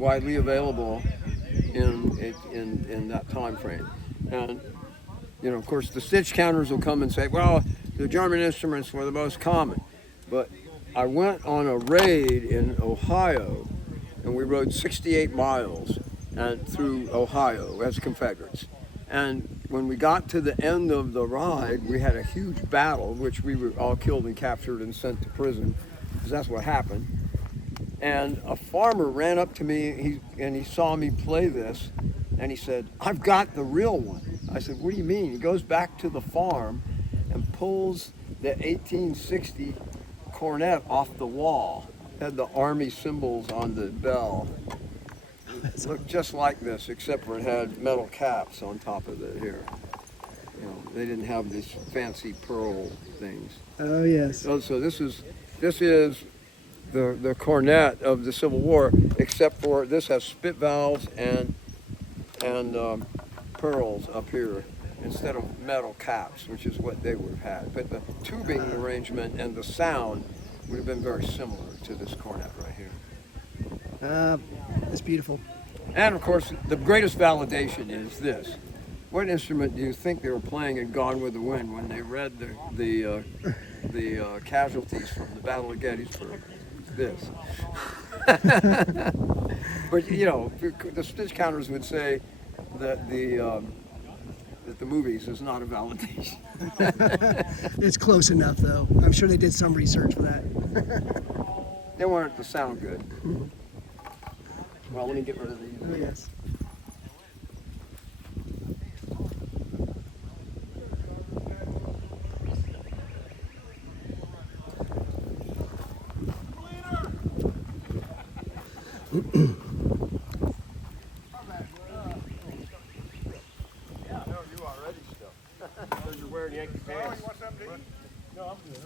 widely available in that time frame. And of course, the stitch counters will come and say, well, the German instruments were the most common. But I went on a raid in Ohio, and we rode 68 miles through Ohio as Confederates. And when we got to the end of the ride, we had a huge battle, which we were all killed and captured and sent to prison, because that's what happened. And a farmer ran up to me, and he saw me play this, and he said, "I've got the real one." I said, "What do you mean?" He goes back to the farm and pulls the 1860 cornet off the wall. It had the Army symbols on the bell. It looked just like this, except for it had metal caps on top of it here. They didn't have these fancy pearl things. Oh yes. So this is the cornet of the Civil War, except for this has spit valves and pearls up here instead of metal caps, which is what they would have had. But the tubing arrangement and the sound would have been very similar to this cornet right here. It's beautiful. And of course, the greatest validation is this. What instrument do you think they were playing in Gone with the Wind when they read the casualties from the Battle of Gettysburg? This. But the stitch counters would say that the movies is not a validation. It's close enough, though. I'm sure they did some research for that. They wanted it to sound good. Well, let me get rid of these. Oh, yes. You're wearing Yankee pants. No, I'm good.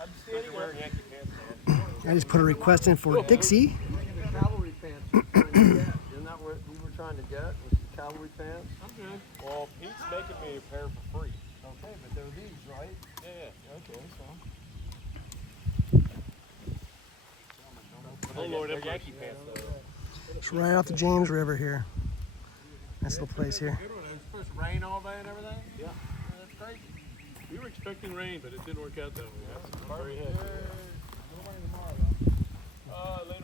I'm standing wearing Yankee pants, man. I just put a request in for Dixie. The cavalry pants you were trying to get. Isn't that what you were trying to get? Was the cavalry pants? I'm good. Well, Pete's making me a pair for free. Okay, but they're these, right? Yeah. Okay, so. Oh Lord, they're Yankee pants though. It's right off the James River here. Nice little place here. Good one. It was supposed to rain all day and everything. Yeah. That's crazy. We were expecting rain, but it didn't work out that way. That's very happy.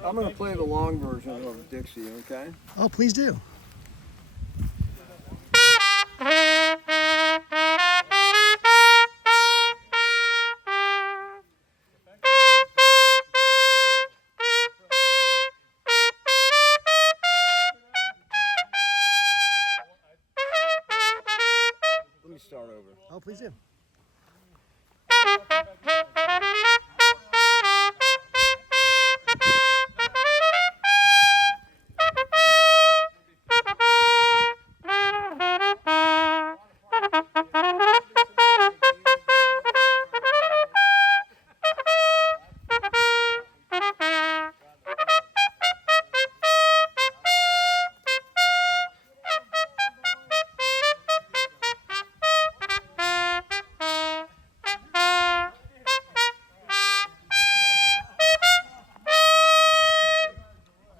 I'm going to play the long version of Dixie, okay? Oh, please do. Let me start over. Oh, please do.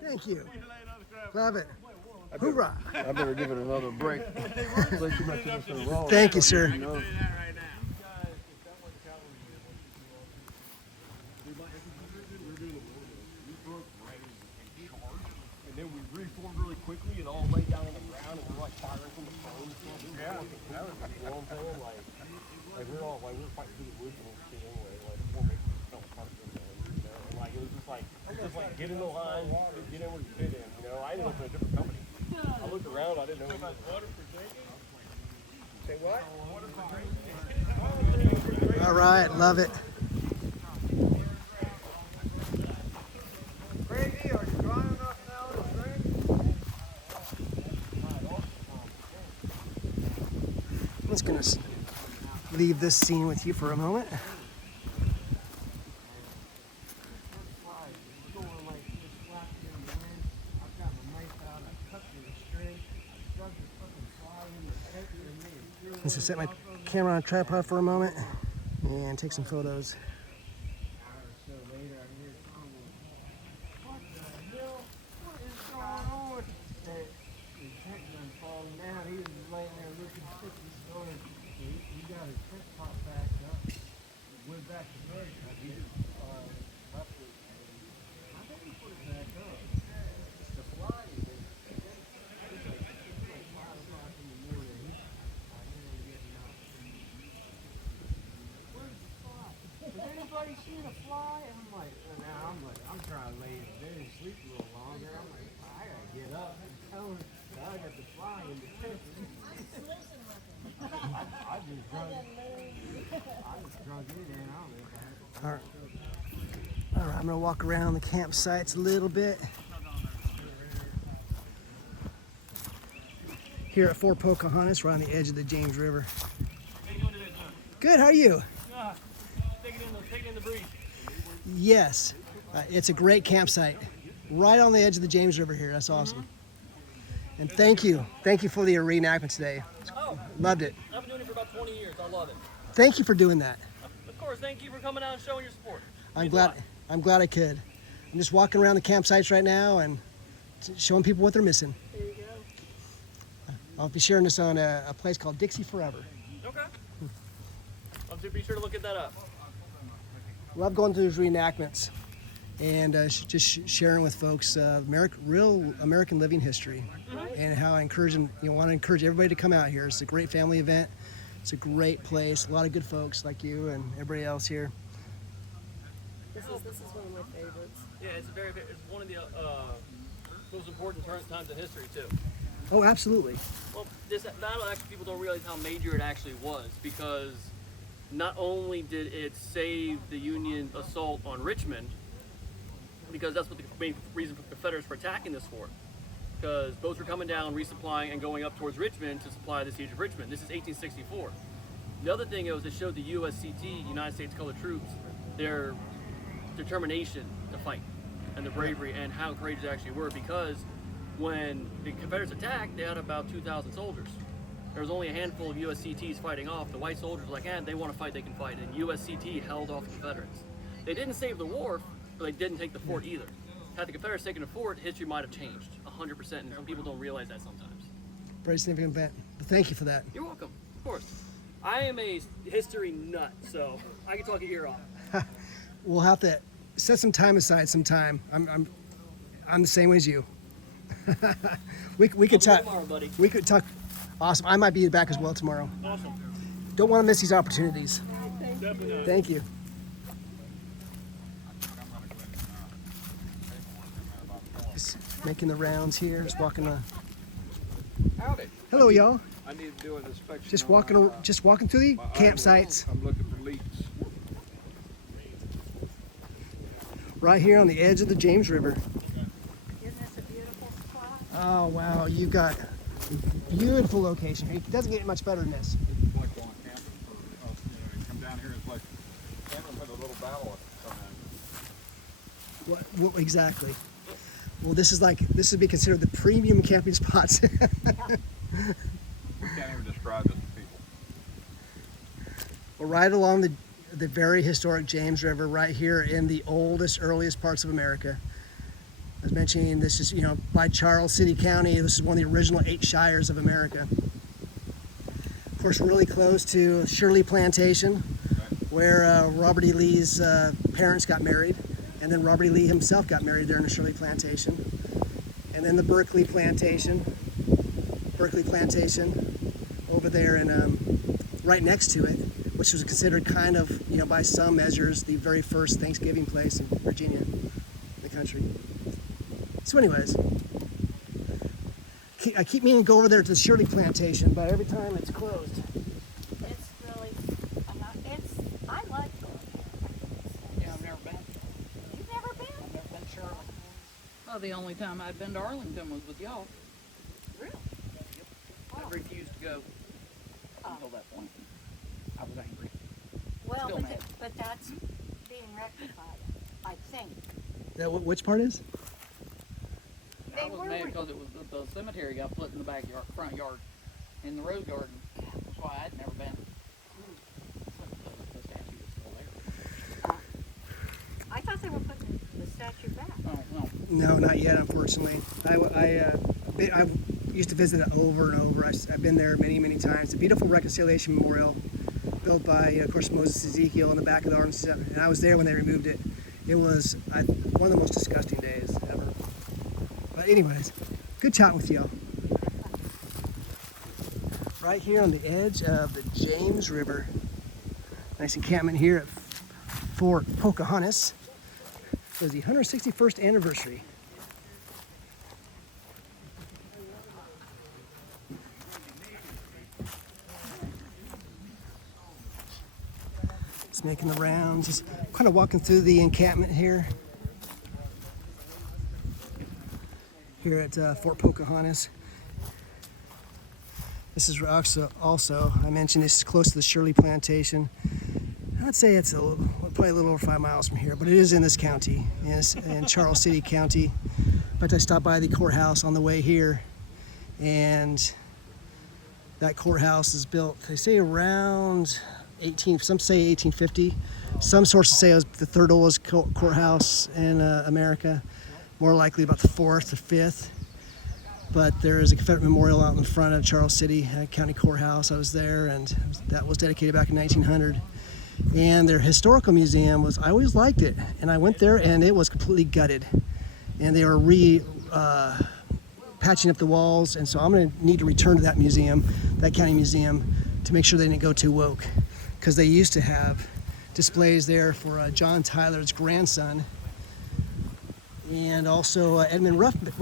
Thank you. Love it. Hoorah. I better give it another break. Thank you, sir. And then we reformed really quickly and all laid down on the ground and we're like firing from the phone and stuff. Yeah. You know what I'm saying? Like we're all we were fighting through the woods and shit anyway. Like the formation felt apart from them. And like it was just like get in the line, get in where you fit in. I ended up in a different company. I looked around, I didn't know about water for drinking. Say what? Water for drinking. All right, love it. Crazy, are you dry enough now to drink? I'm just going to leave this scene with you for a moment. Let's just set my camera on a tripod for a moment and take some photos. anybody seen a fly? And I'm like, I'm trying to lay in bed and sleep a little longer. I'm like, I gotta get up and tell her that I got the fly in the tent. I just drunk it in. I don't know if I had to. All right. All right, I'm gonna walk around the campsites a little bit. Here at Fort Pocahontas, we're on the edge of the James River. How you doing today, son? Good, how are you? Taking in the breeze. Yes, it's a great campsite. Right on the edge of the James River here, that's awesome. And thank you for the reenactment today. Oh, Loved it. I've been doing it for about 20 years. I love it. Thank you for doing that. Of course, thank you for coming out and showing your support. I'm glad I could. I'm just walking around the campsites right now and showing people what they're missing. There you go. I'll be sharing this on a place called Dixie Forever. Okay. I'll be sure to look at that up. Love going through these reenactments and sharing with folks real American living history and how I want to encourage everybody to come out here. It's a great family event. It's a great place. A lot of good folks like you and everybody else here. This is one of my favorites. Yeah, it's one of the most important times in history too. Oh, absolutely. Well, this battle actually, people don't realize how major it actually was, because not only did it save the Union assault on Richmond, because that's what the main reason for the Confederates were attacking this fort, because boats were coming down, resupplying, and going up towards Richmond to supply the siege of Richmond. This is 1864. The other thing is it showed the USCT, United States Colored Troops, their determination to fight and the bravery and how courageous they actually were, because when the Confederates attacked, they had about 2,000 soldiers. There was only a handful of USCTs fighting off. The white soldiers were like, they want to fight, they can fight. And USCT held off the Confederates. They didn't save the war, but they didn't take the fort either. Had the Confederates taken the fort, history might have changed 100%, and some people don't realize that sometimes. Very significant event. But thank you for that. You're welcome, of course. I am a history nut, so I can talk your ear off. We'll have to set some time aside sometime. I'm the same way as you. we could talk Tomorrow, buddy. We could talk. Awesome. I might be back as well tomorrow. Awesome. Don't want to miss these opportunities. Definitely not. Thank you. Just making the rounds here. Just walking. Howdy. Hello, y'all. I need to do an inspection. Just on walking. my, Just walking through the my campsites I'm looking for leaks. right here on the edge of the James River. Isn't this a beautiful spot? Oh wow, you got a beautiful location here. It doesn't get much better than this. It's like going camping for us. You come down here, it's like camping for the little battle at some end. What exactly? Well, this would be considered the premium camping spots. We can't even describe it to people. Well, right along the very historic James River, right here in the earliest parts of America. I was mentioning this is, by Charles City County. This is one of the original 8 shires of America. Of course, really close to Shirley Plantation, where Robert E. Lee's parents got married, and then Robert E. Lee himself got married there in the Shirley Plantation. And then the Berkeley Plantation over there, and right next to it, which was considered kind of, by some measures, the very first Thanksgiving place in Virginia, the country. So anyways, I keep meaning to go over there to the Shirley Plantation, but every time it's closed. It's really, I like going there. Yeah, I've never been. You've never been? I've never been to Shirley. Well, the only time I'd been to Arlington was with y'all. Really? I refused to go until that point. I was angry. Well, Still mad. but that's being rectified, I think. Yeah, which part is? I was mad because it was the cemetery got put in the backyard, front yard, in the rose garden. That's why I'd never been. The statue is still there. I thought they were putting the statue back. Oh, no. No, not yet, unfortunately. I used to visit it over and over. I've been there many, many times. A beautiful reconciliation memorial built by, of course, Moses Ezekiel in the back of the arms. And I was there when they removed it. It was one of the most disgusting days ever. But anyways, good chatting with y'all. Right here on the edge of the James River. Nice encampment here at Fort Pocahontas. It was the 161st anniversary. Just making the rounds, just kind of walking through the encampment here. Here at Fort Pocahontas. This is also, I mentioned this is close to the Shirley Plantation. I'd say it's probably a little over 5 miles from here, but it is in this county, in Charles City County. In fact, I stopped by the courthouse on the way here, and that courthouse is built, they say around some say 1850. Some sources say it was the third oldest courthouse in America, more likely about the fourth or fifth. But there is a Confederate memorial out in front of Charles City County Courthouse. I was there, and that was dedicated back in 1900. And their historical museum I always liked it. And I went there, and it was completely gutted. And they were patching up the walls. And so I'm going to need to return to that museum, that county museum, to make sure they didn't go too woke. Because they used to have displays there for John Tyler's grandson. And also Edmund Ruffin.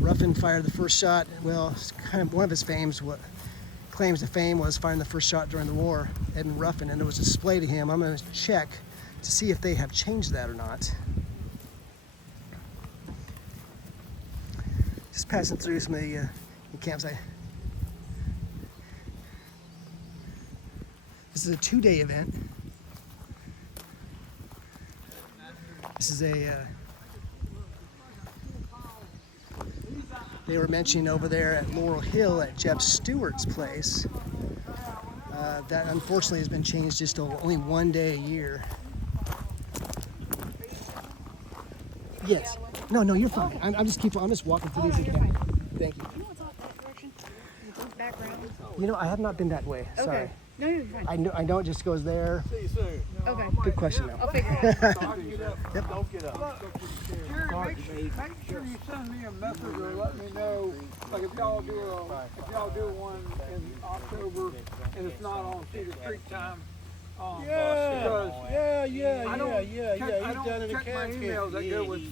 Ruffin fired the first shot. Well, it's kind of one of his claims to fame was firing the first shot during the war, Edmund Ruffin, and there was a display to him. I'm going to check to see if they have changed that or not. Just passing through some of the campsite. This is a 2-day event. This is they were mentioning over there at Laurel Hill at Jeff Stewart's place. That unfortunately has been changed just to only 1 day a year. Yes. No, you're fine. I'm just walking through these again. Thank you. You know what's off that direction? Background. You know, I have not been that way. Sorry. Okay. No, you're fine. I know it just goes there. See you soon. Okay. Good question though. I'll figure it out. Don't get up. Yep. Don't get up. Jerry, make sure you send me a message or let me know, like if y'all do one in October and it's not on Cedar Creek time. Because I don't check my emails that go with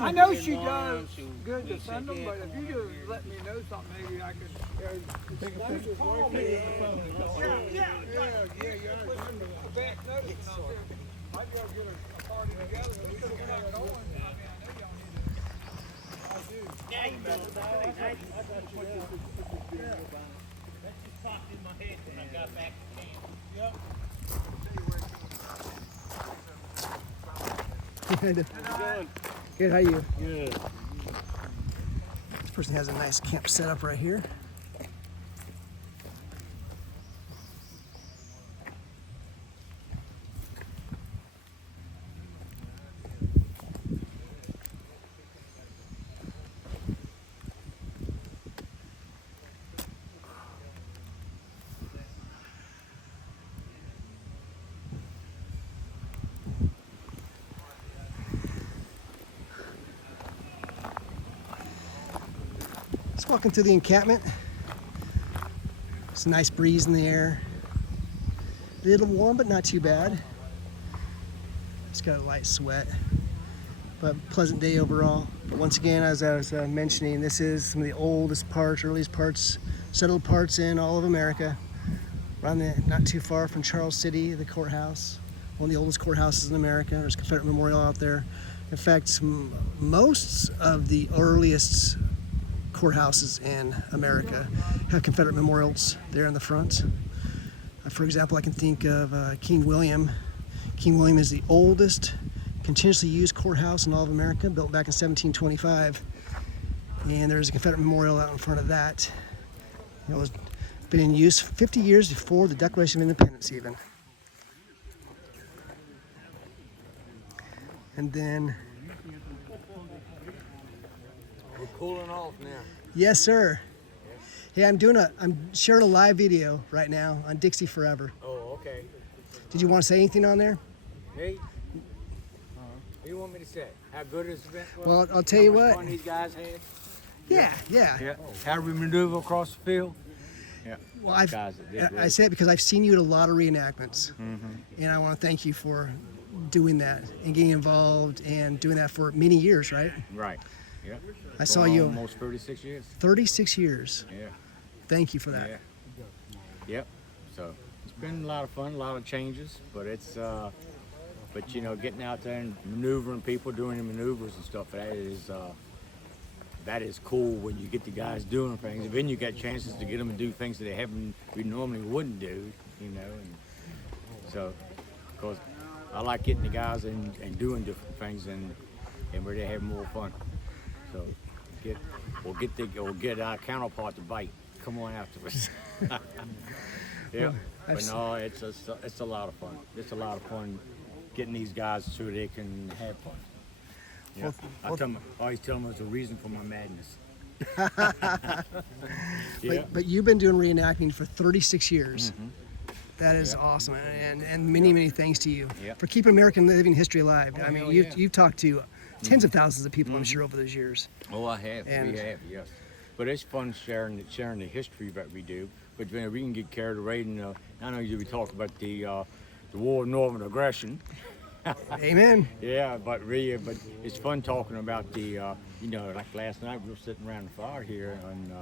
I know she does good to send them, but if you just let me know something, maybe I could take a picture. Call me. Yeah. Back notice and I'll say, might be able to get a party together, but because we're not going, I do. Yeah, you better know. I got you. That just popped in my head when I got back to camp. Yep. Good, how you? Good. This person has a nice camp set up right here. Just walking through the encampment. It's a nice breeze in the air. A little warm, but not too bad. It's got a light sweat, but pleasant day overall. But once again, as I was mentioning, this is some of the oldest parts, earliest parts, settled parts in all of America. Not too far from Charles City, the courthouse, one of the oldest courthouses in America. There's a Confederate memorial out there. In fact, most of the earliest courthouses in America have Confederate memorials there in the front. For example, I can think of King William. King William is the oldest continuously used courthouse in all of America, built back in 1725. And there's a Confederate memorial out in front of that. It was been in use 50 years before the Declaration of Independence even. And then, We're cooling off now. yes sir. Hey, I'm sharing a live video right now on Dixie Forever. Oh, okay. Did you want to say anything on there? Hey, what do you want me to say? How good this event was? Well, I'll tell you How much what. fun these guys had? Yeah. Yeah. How we maneuver across the field? Yeah. Well, Guys that did I great. say it because I've seen you at a lot of reenactments, and I want to thank you for doing that and getting involved and doing that for many years, right? Right. Yeah. I saw Going on you almost 36 years. 36 years. Yeah. Thank you for that. Yeah. Yep. So it's been a lot of fun, a lot of changes, but it's but you know, getting out there and maneuvering people, doing the maneuvers and stuff, that is cool when you get the guys doing things. And then you get chances to get them to do things that we normally wouldn't do, you know. And so, because I like getting the guys and doing different things and where they have more fun. So get our counterpart to bite. Come on after us. Yeah. But no, it's a lot of fun. It's a lot of fun getting these guys so they can have fun. Yeah. I always tell them it's a reason for my madness. Yeah. But you've been doing reenacting for 36 years. That is awesome, and many thanks to you Yeah. for keeping American living history alive. I mean, hell you've, yeah. you've talked to tens of thousands of people, I'm sure, over those years. Oh, I have. And- We have, yes. But it's fun sharing the history that we do. But when we can get carried away, and I know we talk about the war of Northern aggression. Amen. Yeah, but it's fun talking about the you know, like last night we were sitting around the fire here and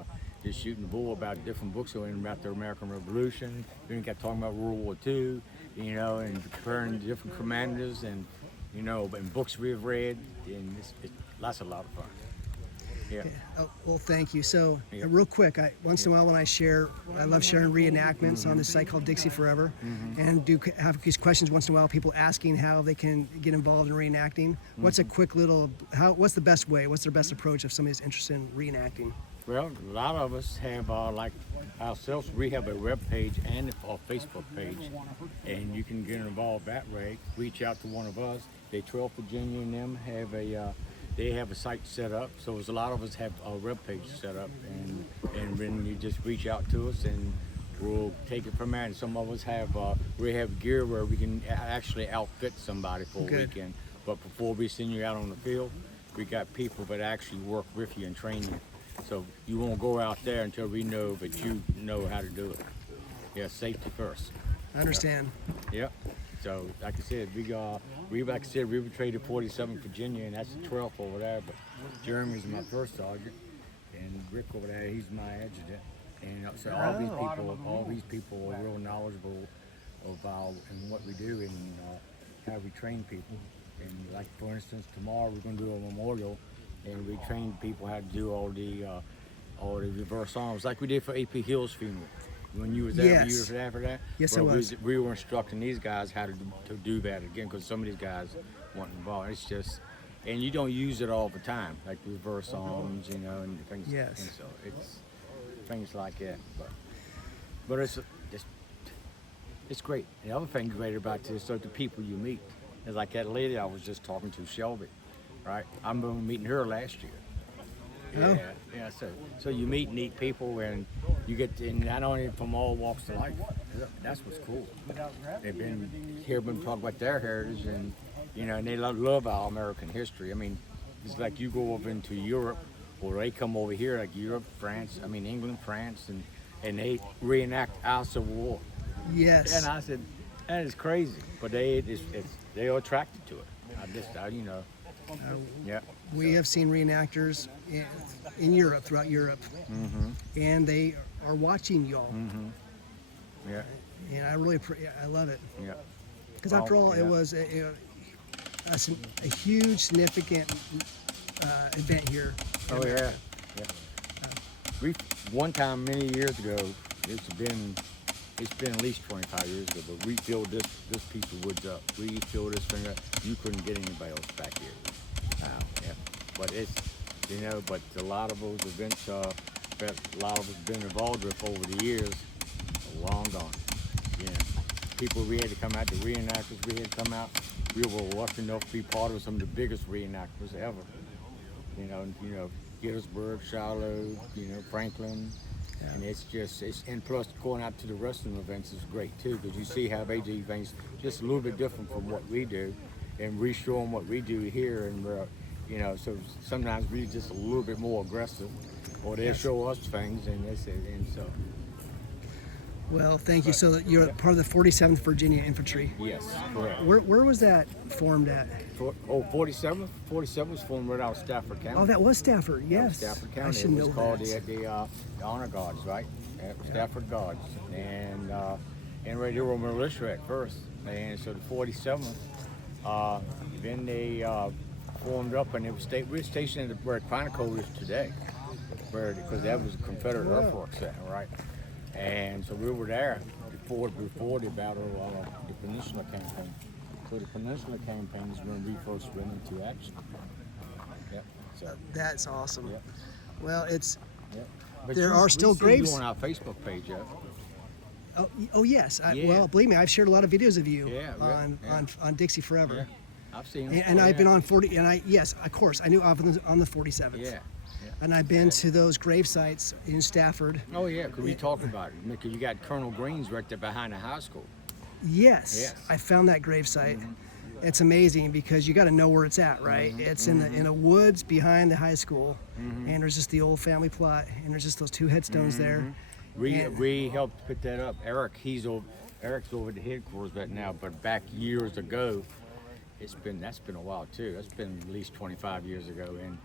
just shooting the bull about different books going about the American Revolution. Then we got talking about World War II, you know, and comparing the different commanders and you know, and books we've read, and that's a lot of fun. Yeah. Oh, well, thank you. So, Yeah. real quick, once in a while when I love sharing reenactments on this site called Dixie Forever, and do have these questions once in a while. People asking how they can get involved in reenacting. What's a quick little? What's the best way? What's their best approach if somebody's interested in reenacting? Well, a lot of us have, like ourselves, we have a web page and a Facebook page, and you can get involved that way. Reach out to one of us. They 12th Virginia and them have they have a site set up, so there's a lot of us have a web page set up, and then you just reach out to us and we'll take it from there. And some of us we have gear where we can actually outfit somebody for a Good. weekend. But before we send you out on the field, we got people that actually work with you and train you. So you won't go out there until we know that you know how to do it. Yeah, safety first. I understand. Yep. So like I said, we were traded 47th Virginia, and that's the 12th over there. But Jeremy's my first sergeant, and Rick over there, he's my adjutant. And so all these people are real knowledgeable about and what we do and how we train people. And like for instance, tomorrow we're going to do a memorial, and we train people how to do all the reverse arms, like we did for AP Hill's funeral. When you was there, Yes. you were there for that? Yes, I Well, was. We were instructing these guys how to do that again, because some of these guys weren't involved. It's just, and you don't use it all the time, like reverse arms, you know, and things. Yes. And so it's things like that. But it's great. The other thing great about this, so the people you meet, is like that lady I was just talking to, Shelby, right? I'm meeting her last year. Oh. Yeah. So you meet neat people, and you get not only from all walks of life. That's what's cool. They've been talk about their heritage, and you know, and they love our American history. I mean, it's like you go over into Europe, or they come over here, like Europe, England, France, and they reenact our Civil War. Yes. And I said, that is crazy, but they are attracted to it. You know. Yeah. We have seen reenactors in Europe, throughout Europe, and they are watching y'all. Yeah. And I love it. Yeah. Because after all, it was a huge, significant event here. in Oh America. yeah. One time many years ago, it's been at least 25 years ago, but we filled this piece of woods up. We filled this thing up. You couldn't get anybody else back here. Yeah. But it's, you know, but a lot of those events that a lot of us been involved with over the years are long gone. Yeah. People we had to come out, the reenactors we had to come out. We were lucky enough to be part of some of the biggest reenactors ever. You know, Gettysburg, Shiloh, you know, Franklin. And and plus going out to the wrestling events is great too, because you see how they do things just a little bit different from what we do, and we show them what we do here, and you know, so sometimes we're just a little bit more aggressive, or they show us things, and so Well, thank you. So you're part of the 47th Virginia Infantry. Yes, correct. Where was that formed at? 47th? 47th was formed right out of Stafford County. Oh, that was Stafford. That was Yes, Stafford I County. should It was know called that. the Honor Guards, right? Stafford Guards. And right, they were militia at first. And so the 47th, then they formed up, and we were stationed at where Quantico is today, because that was a Confederate earthworks center, right? And so we were there before the battle, the Peninsula Campaign. So the Peninsula Campaign is when we first went into action. Yep. So, That's awesome. yep. Well, it's Yep. But There are still we see graves. you on our Facebook page, Jeff. oh yes. Yeah. Well, believe me, I've shared a lot of videos of you Yeah, yeah, on, yeah. on Dixie Forever. Yeah. I've seen them. And I've been on 40, and yes, of course, I knew on the 47th. Yeah. And I've been to those grave sites in Stafford. Oh yeah, because we talked about it. Because you got Colonel Green's right there behind the high school. Yes, Yes. I found that grave site. It's amazing because you got to know where it's at, right? It's in the Mm-hmm. woods behind the high school, and there's just the old family plot, and there's just those two headstones there. And- We helped put that up. Eric's over at the headquarters right now, but back years ago, that's been a while too. That's been at least 25 years ago, and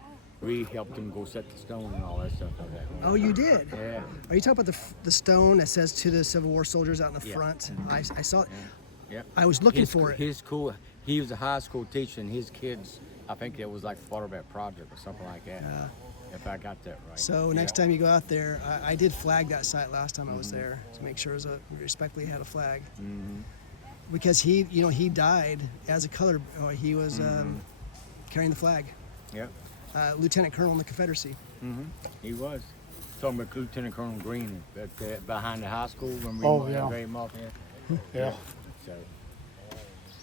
we helped them go set the stone and all that stuff like that. Oh, you did? Yeah. Are you talking about the stone that says to the Civil War soldiers out in the Yeah. front? I saw it. Yeah. I was looking for it. His school. He was a high school teacher, and his kids. I think it was like part of that project or something like that. If I got that right. So next Yeah. time you go out there, I did flag that site last time I was there to make sure we respectfully had a flag. Because he died as a colored. He was carrying the flag. Yeah. Lieutenant Colonel in the Confederacy. He was. Talking about Lieutenant Colonel Green behind the high school when we Oh, yeah. gave him off here. Yeah. So.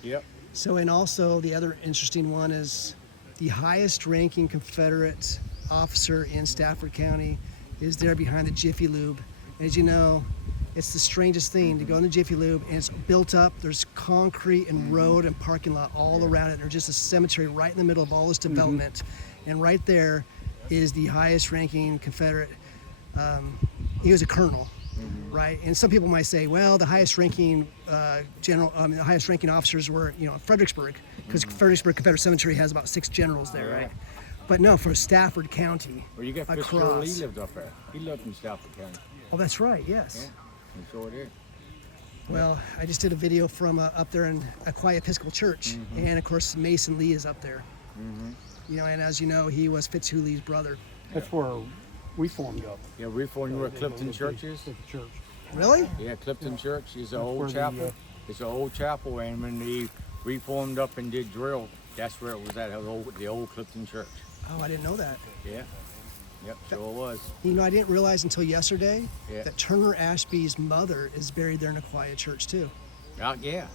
Yep. So, and also the other interesting one is the highest ranking Confederate officer in Stafford County is there behind the Jiffy Lube. As you know, it's the strangest thing to go in the Jiffy Lube, and it's built up. There's concrete and road and parking lot all around it. There's just a cemetery right in the middle of all this development. And right there is the highest ranking Confederate. He was a colonel. Right, and some people might say, well, the highest-ranking the highest-ranking officers were, Fredericksburg, because Fredericksburg Confederate Cemetery has about 6 generals there, right? But no, for Stafford County, Well, you got Fitzgerald. He across. lived up there. He lived in Stafford County. Oh, that's right, yes. Yeah. He sure did. Well, I just did a video from up there in Aquia Episcopal Church, and of course Mason Lee is up there. And as you know, he was Fitzhugh-Lee's brother. That's where we formed up Yeah, we formed where Clifton Church is. at the church. Really? Yeah, Clifton Church is an where old the, chapel. It's an old chapel, and when they reformed up and did drill, that's where it was at, the old Clifton Church. Oh, I didn't know that. Yeah. Yep, sure was. I didn't realize until yesterday Yeah. that Turner Ashby's mother is buried there in Aquia Church too. Yeah,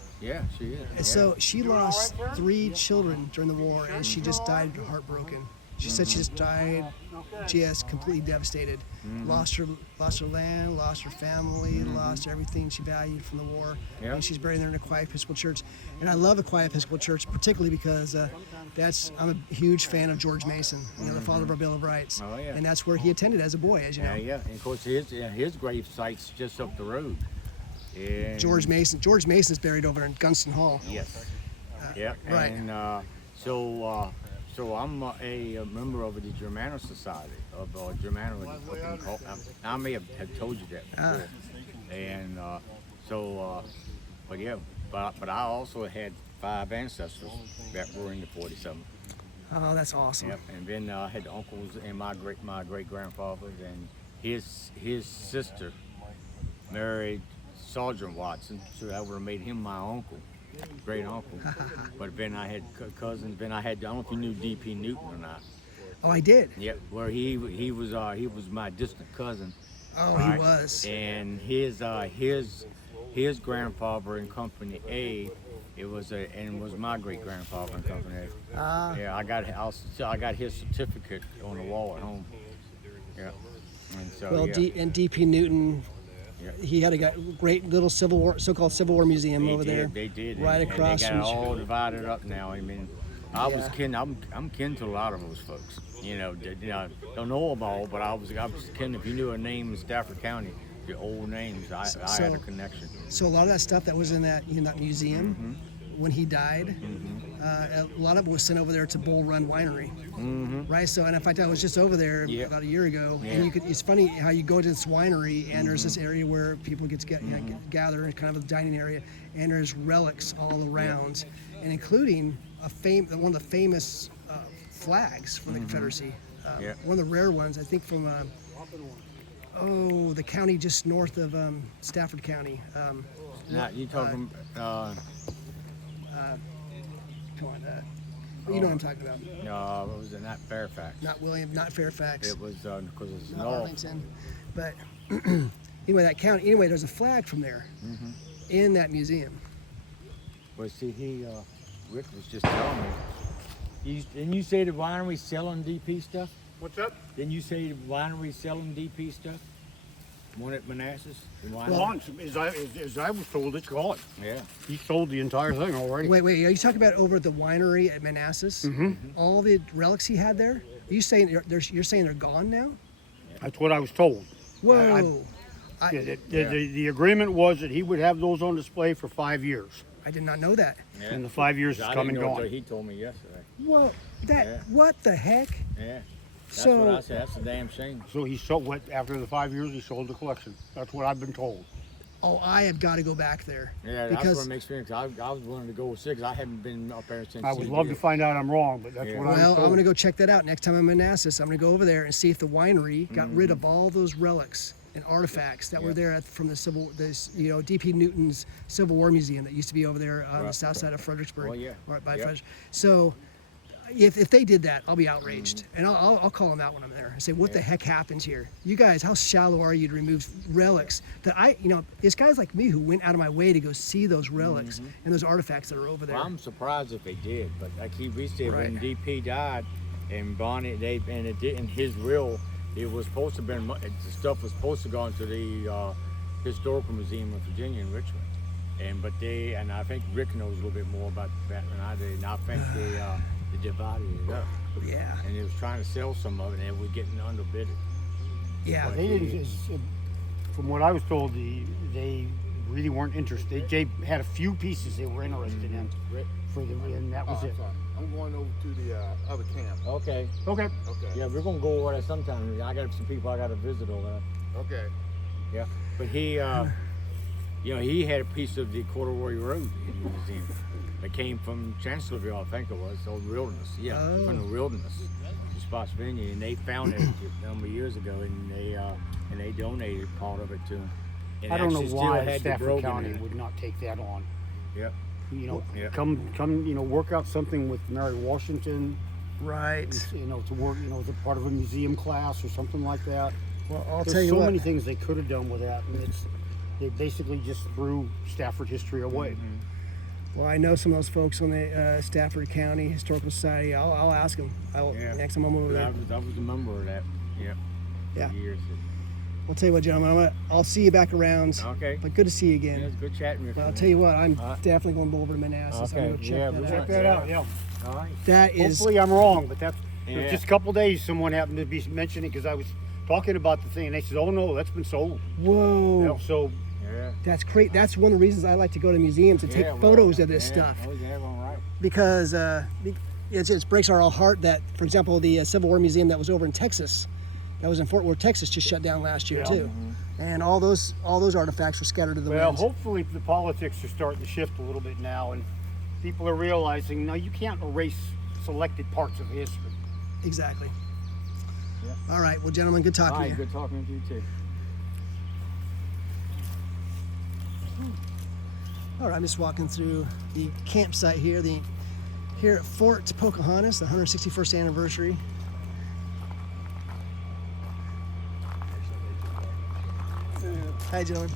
she is. And so she lost 3 children during the war, and she just died heartbroken. She said she just died, just completely devastated. Lost her land, lost her family, lost everything she valued from the war. Yeah. And she's buried there in Aquia Episcopal Church. And I love Aquia Episcopal Church, particularly because I'm a huge fan of George Mason, the father of our Bill of Rights. Oh, yeah. And that's where he attended as a boy, as you know. Yeah. And of course, his grave site's just up the road. And George Mason's buried over in Gunston Hall. Yes. Yeah. Right. And so I'm a member of the Germano Society of Germano. I may have told you that before. And but I also had 5 ancestors that were in the 47th. Oh, that's awesome. Yep. And then I had uncles and my great grandfathers, and his sister married Sergeant Watson, so that would have made him my uncle, great uncle. But then I had cousins. Then I don't know if you knew D.P. Newton or not. Oh, I did. Yep. Where he was my distant cousin. Oh, right? he was. And his grandfather in Company A, it was my great grandfather in Company A. Yeah, I got his certificate on the wall at home. Yeah. And so Well, yeah. D.P. Newton, Yeah. he had a great little so-called Civil War museum over there. They did. Right and across they got from. it all divided up now. I mean, I'm kin to a lot of those folks. Don't know them all, but I was kin. If you knew a name in Stafford County, the old names. I So- had a connection. So a lot of that stuff that was in that that museum when he died, a lot of it was sent over there to Bull Run Winery, right? So, and in fact, I was just over there Yeah. about a year ago, Yeah. and it's funny how you go to this winery and there's this area where people get to gather, kind of a dining area, and there's relics all around, and including one of the famous flags for the Confederacy. Yeah. One of the rare ones, I think, from the county just north of Stafford County. Now you talking? Come on, you know what I'm talking about. What was it? Not Fairfax. Not Fairfax. It was because it's Not north. Arlington. But anyway, that county. Anyway, there's a flag from there in that museum. But see, Rick was just telling me. Didn't you say the winery selling DP stuff? What's up? Didn't you say the winery selling DP stuff? One at Manassas? The winery? Gone. As I was told, it's gone. Yeah. He sold the entire thing already. Wait, are you talking about over at the winery at Manassas? All the relics he had there? Are you saying you're saying they're gone now? That's what I was told. Whoa! The agreement was that he would have those on display for 5 years. I did not know that. Yeah. And the 5 years is I come didn't and know until gone. he told me yesterday. Whoa! Yeah. What the heck? Yeah. That's So- what I said. That's a damn shame. So he sold after the 5 years. He sold the collection. That's what I've been told. Oh, I have got to go back there. Yeah, that's because what makes me. Cause I was willing to go with 6. I haven't been up there since. I would he love did. to find out I'm wrong, but that's Yeah. what I was well, told. I'm going to go check that out next time I'm in Manassas. I'm going to go over there and see if the winery got rid of all those relics and artifacts that were there from the DP Newton's Civil War Museum that used to be over there on the Right. south side of Fredericksburg. Oh, yeah. Right by Yep. Frederick. So if they did that, I'll be outraged, and I'll call them out when I'm there and say, "What the heck happened here? You guys, how shallow are you to remove relics that it's guys like me who went out of my way to go see those relics and those artifacts that are over there." Well, I'm surprised if they did, but like we said, Right. when DP died, and Bonnie, it did in his will. It was supposed to been the stuff was supposed to go into the historical museum of Virginia in Richmond, and I think Rick knows a little bit more about that than I did, and I think they divided it up, Yeah, and they was trying to sell some of it, and they were getting underbidded. yeah. They didn't. From what I was told, they really weren't interested. They had a few pieces they were interested in, and that was it. I'm going over to the other camp. Okay. Okay. Okay. Yeah, we're gonna go over there sometime. I got some people I got to visit over there. Okay. Yeah, but he, he had a piece of the Corduroy Road in the museum. That came from Chancellorsville, I think it was, or Wilderness. Yeah, from the Wilderness, the Spotsylvania, and they found it a number of years ago, and they donated part of it to him. And I don't know actually still why had the Stafford brogan County in it. would not take that on. Yep. Yeah. Come, work out something with Mary Washington, Right. to work, as a part of a museum class or something like that. Well, I'll There's tell you so what. many things they could have done with that, and they basically just threw Stafford history away. Well, I know some of those folks on the Stafford County Historical Society. I'll ask them. Yeah. Next time I'm over there. I was a member of that. Yeah. Yeah. For years. I'll tell you what, gentlemen. I'll see you back around. Okay. But good to see you Yeah, again. it's good chatting with you. I'll tell you what. I'm All right. definitely going over to Manassas. I'm Okay, going to yeah, check we that want- out. Check that out, yeah. All right. That is. Hopefully I'm wrong, but that's Yeah. just a couple days. Someone happened to be mentioning because I was talking about the thing, and they said, "Oh no, that's been sold." Whoa. So Yeah. That's great. That's one of the reasons I like to go to museums and take Yeah, well, photos of this yeah. stuff. Oh, yeah, all right. Because it just breaks our heart that, for example, the Civil War Museum that was over in Texas, that was in Fort Worth, Texas, just shut down last year Yeah. too, and all those artifacts were scattered to the well, wind. hopefully the politics are starting to shift a little bit now, and people are realizing no, you can't erase selected parts of history. Exactly. Yeah. All right. Well, gentlemen, good All talking right, to you. good talking to you too. All right, I'm just walking through the campsite here, here at Fort Pocahontas, the 161st anniversary. Hi, gentlemen.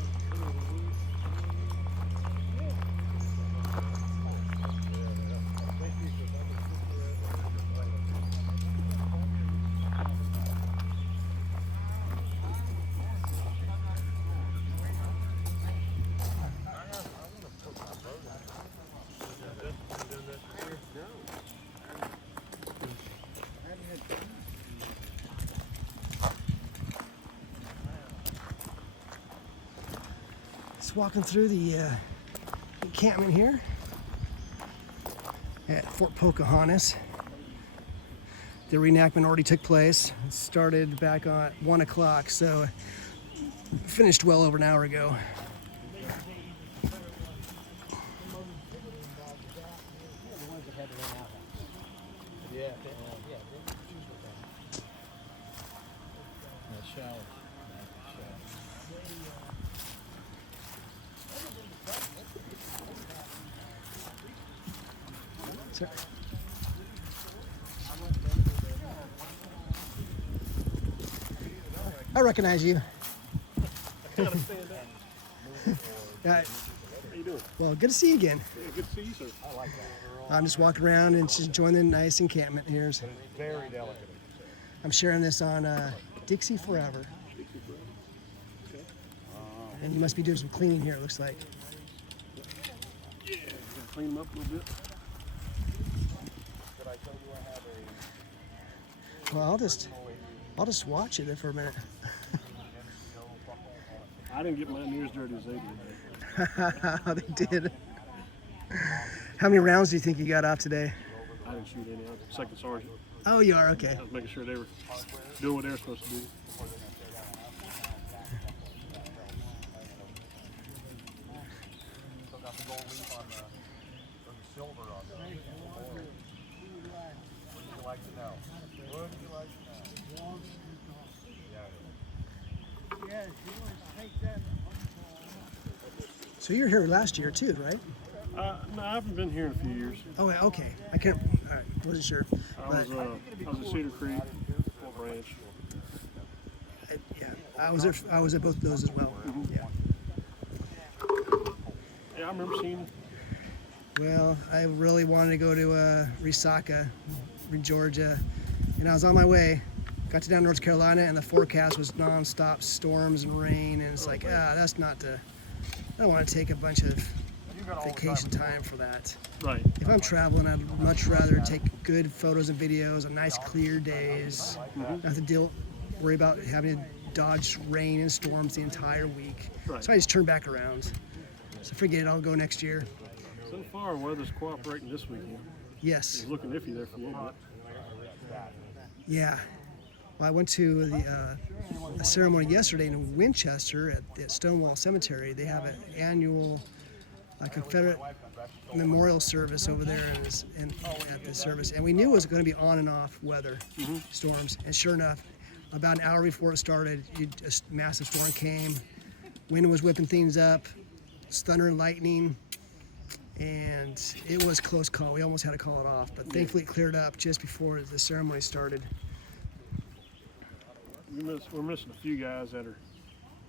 Just walking through the encampment here at Fort Pocahontas. The reenactment already took place. It started back on 1 o'clock, so finished well over an hour ago. Sir. I recognize you. How you doing? Well, good to see you again. Yeah, good to see you, sir. I'm just walking around and just enjoying the nice encampment here. So Very delicate. I'm sharing this on Dixie Forever. And you must be doing some cleaning here, it looks like. Yeah, gotta clean them up a little bit. Well, I'll just watch it there for a minute. I didn't get mine near as dirty as they did. They did. How many rounds do you think you got off today? I didn't shoot any. I was second sergeant. Oh, you are? Okay. I was making sure they were doing what they were supposed to do. So you were here last year too, right? No, I haven't been here in a few years. Oh, okay. I can't. All right, wasn't sure. I was at Cedar Creek, Fort Branch. Yeah, I was there. I was at both of those as well. Yeah. Yeah, I remember seeing them. Well, I really wanted to go to Resaca, Georgia, and I was on my way. Got to down North Carolina, and the forecast was nonstop storms and rain, and it's like, that's not the. I don't want to take a bunch of vacation time for that. Right. If I'm traveling, I'd much rather take good photos and videos on nice clear days. Not have to worry about having to dodge rain and storms the entire week. Right. So I just turn back around. So forget it, I'll go next year. So far, weather's cooperating this weekend. Yes. It's looking iffy there for a little bit. Yeah. Well, I went to a ceremony yesterday in Winchester at the Stonewall Cemetery. They have an annual Confederate memorial service over there at the service. And we knew it was going to be on and off weather, storms. And sure enough, about an hour before it started, a massive storm came. Wind was whipping things up, thunder and lightning. And it was a close call. We almost had to call it off. But thankfully it cleared up just before the ceremony started. We're missing a few guys that are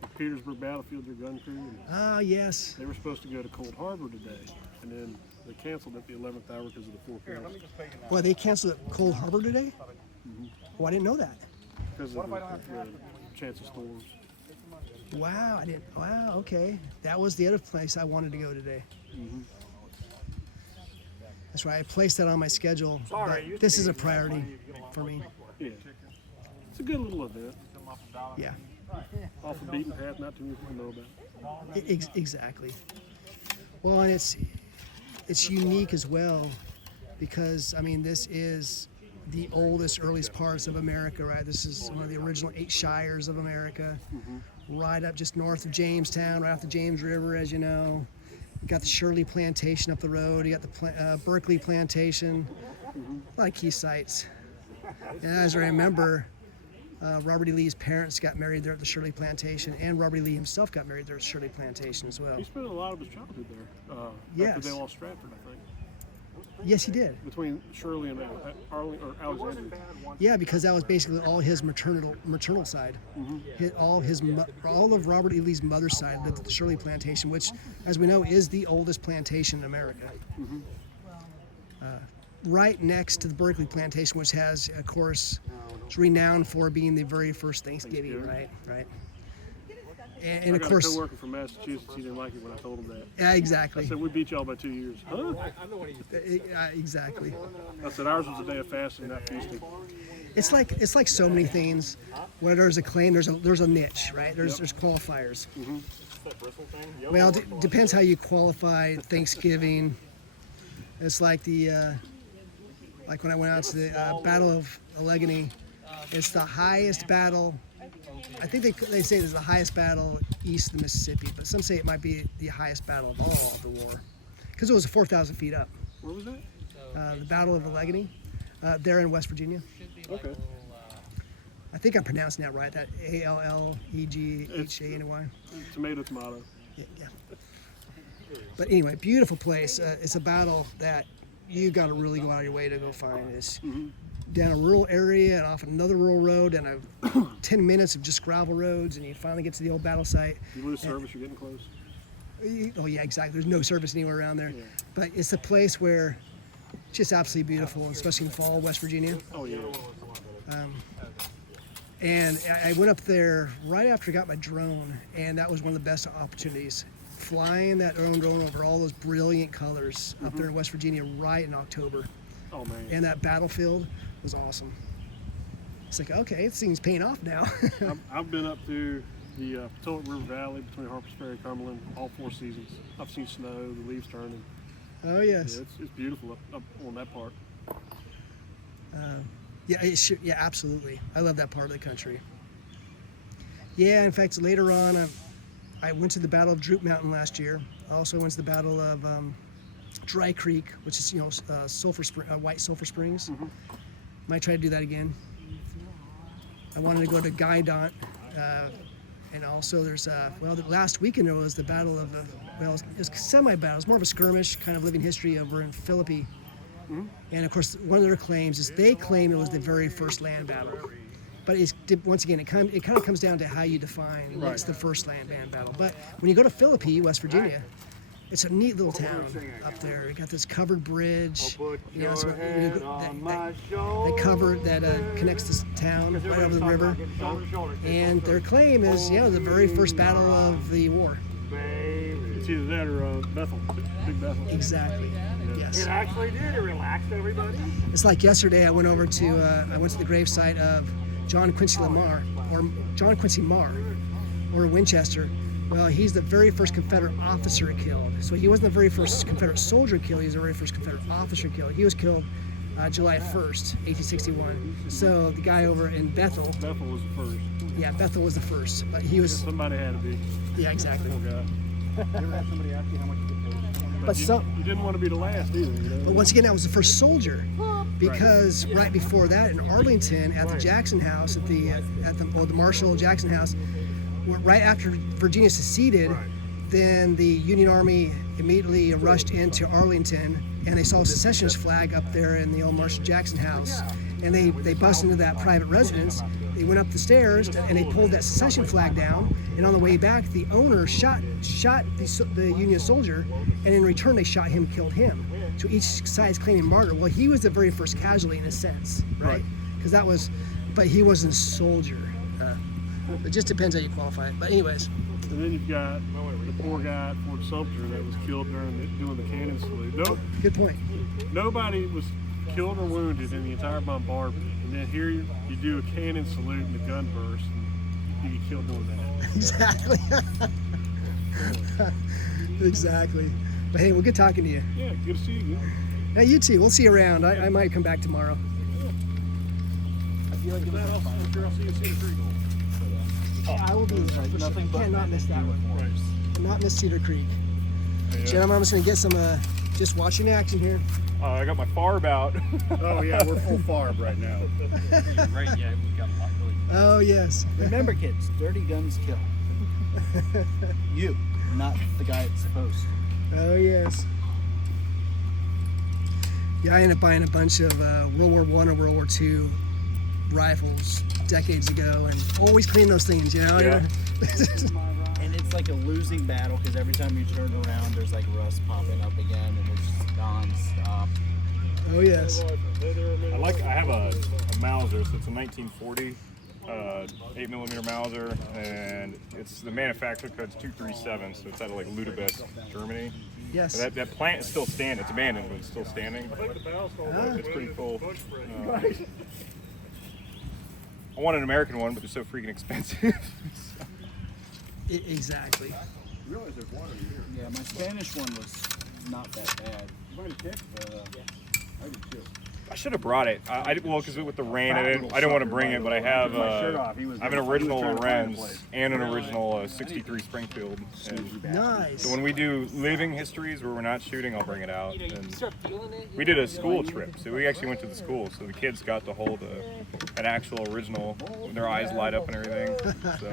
at Petersburg Battlefield, their gun crew. And Ah, yes. they were supposed to go to Cold Harbor today, and then they canceled at the 11th hour because of the forecast. Well, they canceled at Cold Harbor today? Oh, I didn't know that. Because of the chance of storms. Wow, I didn't. Wow, okay. That was the other place I wanted to go today. That's right. I placed that on my schedule. But this is a priority for me. Yeah. It's a good little event. Yeah, Off the beaten path, not too many people know about it. exactly. Well, and it's unique as well because I mean this is the oldest, earliest parts of America, right? This is one of the original 8 shires of America, right up just north of Jamestown, right off the James River, as you know. You got the Shirley Plantation up the road. You got the Berkeley Plantation. A lot of key sites. And as I remember, Robert E. Lee's parents got married there at the Shirley Plantation, and Robert E. Lee himself got married there at Shirley Plantation as well. He spent a lot of his childhood there. Yes. After they lost Stratford, I think. Yes, he did. Between Shirley and Alexandria. Yeah, because that was basically all his maternal side. All of Robert E. Lee's mother's side lived at the Shirley Plantation, which, as we know, is the oldest plantation in America. Right next to the Berkeley Plantation, which has, of course, it's renowned for being the very first Thanksgiving, right? And I of got course, a coworker from Massachusetts. He didn't like it when I told him that. yeah, I exactly, said, we beat y'all by 2 years. Huh? exactly. I said, ours was a day of fasting, not feasting. It's like so many things. Where there's a claim, there's a niche, right? There's qualifiers. that bristle thing? Yellow Well, one's the one. depends how you qualify Thanksgiving. It's like like when I went out to the Battle of Allegheny. It's the highest battle. I think they say it's the highest battle east of the Mississippi, but some say it might be the highest battle of all of the war, because it was 4,000 feet up. Where was that? The Battle of Allegheny, there in West Virginia. Okay. I think I'm pronouncing that right. That Alleghany. Tomato, tomato. Yeah. But anyway, beautiful place. It's a battle that you got to really go out of your way to go find. It's down a rural area and off another rural road and 10 minutes of just gravel roads, and you finally get to the old battle site. You lose service, you're getting close. Oh yeah, exactly. There's no service anywhere around there. Yeah. But it's a place where it's just absolutely beautiful, especially in fall, West Virginia. Oh, yeah. And I went up there right after I got my drone, and that was one of the best opportunities. Flying that drone over all those brilliant colors up there in West Virginia right in October. Oh, man. And that battlefield was awesome. It's like, okay, this thing's paying off now. I've been up to the Potomac River Valley between Harpers Ferry and Cumberland all 4 seasons. I've seen snow, the leaves turning. Oh, yes. Yeah, it's beautiful up on that part. Yeah, absolutely. I love that part of the country. Yeah, in fact, later on, I went to the Battle of Droop Mountain last year. I also went to the Battle of Dry Creek, which is, White Sulphur Springs. Might try to do that again. I wanted to go to Guidant, and also there's the last weekend there was the Battle of it was semi-battle. It's more of a skirmish, kind of living history over in Philippi. And of course, one of their claims is they claim it was the very first land battle. But once again, it kind of comes down to how you define what's the first land battle. But when you go to Philippi, West Virginia, it's a neat little town up there. You got this covered bridge, that cover that connects this town right over the river. And their claim is, the very first battle of the war. It's either that or Bethel, Big Bethel. Exactly. Yes. It actually did. It relaxed everybody. It's like yesterday. I went to the gravesite of John Quincy Marr, or Winchester. Well, he's the very first Confederate officer killed. So he wasn't the very first Confederate soldier killed. He was the very first Confederate officer killed. He was killed July 1st, 1861. So the guy over in Bethel. Bethel was the first. Yeah, Bethel was the first, but he was. Somebody had to be. Yeah, exactly. Poor guy. You ever had somebody ask you how much you get paid? But you didn't want to be the last either, But once again, that was the first soldier, because right before that in Arlington at the Jackson House, the Marshall Jackson House, right after Virginia seceded, then the Union Army immediately rushed into Arlington, and they saw a secessionist flag up there in the old Marshall Jackson House, and they busted into that private residence. They went up the stairs and they pulled that secession flag down, and on the way back, the owner shot the Union soldier, and in return they shot him, killed him. So each side's claiming martyr. Well, he was the very first casualty in a sense, right? Because but he wasn't a soldier. It just depends how you qualify it. But anyways. And then you've got the poor guy at Fort Sumter that was killed doing the cannon salute. Good point. Nobody was killed or wounded in the entire bombardment. And then here you do a cannon salute and the gun burst, and you get killed doing that. Exactly. Exactly. But hey, well, good talking to you. Yeah, good to see you. Yeah, you too. We'll see you around. I might come back tomorrow. I'm sure I'll see you in Cedar Creek. I will be there. Nothing but Cannot miss that one. Right. Not miss Cedar Creek. Gentlemen, I'm just going to get some just watching action here. I got my farb out. Oh yeah, we're full farb right now. Right, yeah, we've got a lot really. Oh, yes. Remember, kids, dirty guns kill. You, not the guy that's supposed to. Oh, yes. Yeah, I ended up buying a bunch of World War I and World War II rifles decades ago, and always clean those things, Yeah. And it's like a losing battle because every time you turn around, there's like rust popping up again, and it's just non-stop. Oh, yes. I have a Mauser, so it's a 1940 8mm Mauser, and it's the manufacturer code's 237, so it's out of like Ludebest, Germany. Yes. So that plant is still standing. It's abandoned, but it's still standing. It's pretty cool. E, I want an American one, but they're so freaking expensive. Exactly. realize there's water in here. Yeah, my Spanish one was not that bad. You might have kicked, I did too. I should have brought it. Well, because with the rain, I didn't want to bring it, but I have I have an original Lorenz and an original '63 Springfield. And Nice. so when we do living histories where we're not shooting, I'll bring it out. You know, you And start feeling it. we did a school trip, so we actually went to the school, so the kids got to hold an actual original with their eyes light up and everything. So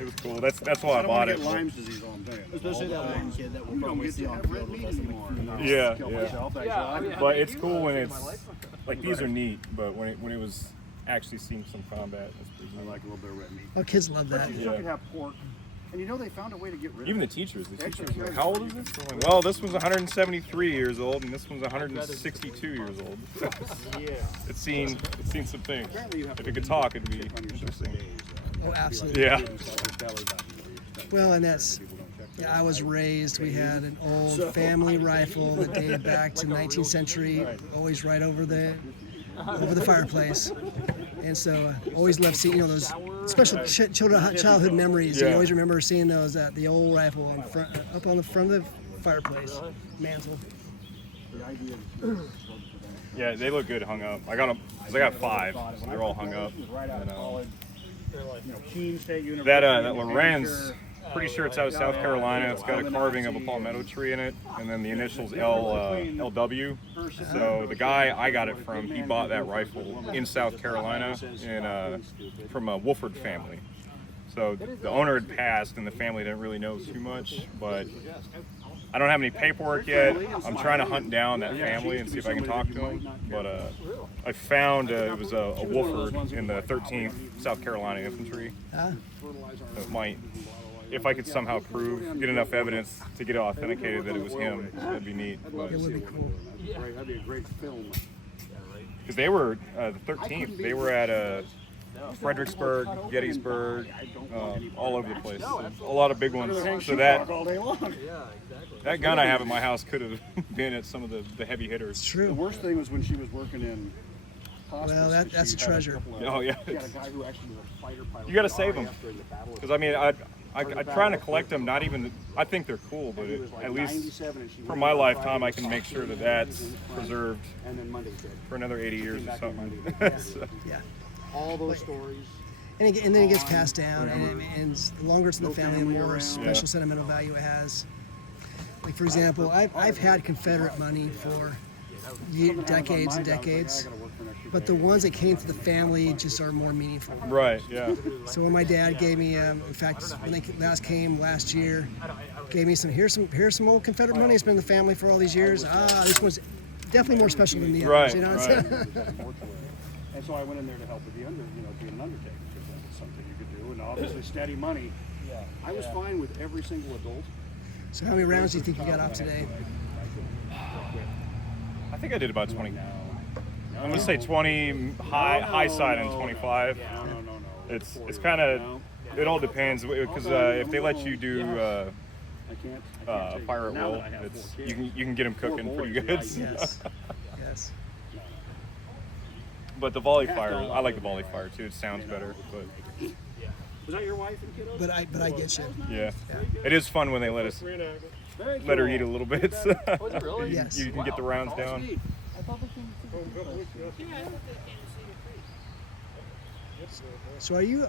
it was cool. That's why I bought it. Get Lyme's disease, all I'm saying. Especially that one kid that we'll You don't probably get see to on have field red with meat us in anymore. a few Yeah, Kill yeah. myself, actually. Yeah. But it's cool when it's like these are neat, but when it was actually seen some combat, it's pretty I neat. like a little bit of red meat. Oh, kids love But that. you still can have pork. And you know they found a way to get rid Even the of it. teachers are Extra like, good. how old is this? I'm like, well, this one's 173 years old, and this one's 162 years old. It's seen some things. If it could talk, it'd be interesting. Oh, absolutely. Yeah. Well, and that's, yeah, I was raised, we had an old family rifle that dated back to 19th century, always right over the fireplace. And so always loved seeing, you know, those special childhood memories. Yeah. You always remember seeing those, the old rifle on front, up on the front of the fireplace mantle. Yeah, they look good hung up. I got them because I got 5. So they're all hung up. And, that Lorenz, pretty sure it's out of South Carolina. It's got a carving of a palmetto tree in it, and then the initials LW. So the guy I got it from, he bought that rifle in South Carolina from a Wolford family. So the owner had passed, and the family didn't really know too much, but I don't have any paperwork yet. I'm trying to hunt down that family and see if I can talk to them. But I found it was a Wolford in the 13th South Carolina Infantry. It might, if I could somehow get enough evidence to get it authenticated that it was him, that'd be neat. It would be cool. That'd be a great film. Because they were, the 13th, they were at Fredericksburg, Gettysburg, all over the place. A lot of big ones. So that gun I have at my house could have been at some of the heavy hitters. It's true. The worst thing was when she was working in hospice. Well, and that's she a had treasure. couple of- Oh, yeah. She had a guy who actually was a fighter pilot. You got to save them. After the battle of- Because I mean, I'm trying to collect them. Not even. I think they're cool, but at least 97 and she for went my on lifetime, Friday I can make sure that that's preserved and then Monday's dead. for another 80 years or something. So, Yeah. All those stories. And then it gets passed down, and the longer it's in the family, the more special sentimental value it has. Like, for example, I've had Confederate money for decades and decades, but the ones that came to the family just are more meaningful. right. Yeah. So when my dad gave me, in fact, when they last came last year, gave me here's some old Confederate money. It's been in the family for all these years. This one's definitely more special than the others. Right. You know? Right. And so I went in there to help with being an undertaker, because that was something you could do, and obviously steady money. I was fine with every single adult. So how many rounds do you think you got off today? I think I did about 20. I'm gonna say 20 high side and 25. No. It's kind of, it all depends because if they let you do fire at will, you can get them cooking pretty good. Yes. Yes. But the volley fire, I like the volley fire too. It sounds better, but Was that your wife and kiddos? But I get you. yeah, it is fun when they let her eat a little bit. So Was it really? Yes. you can get the rounds down. So are you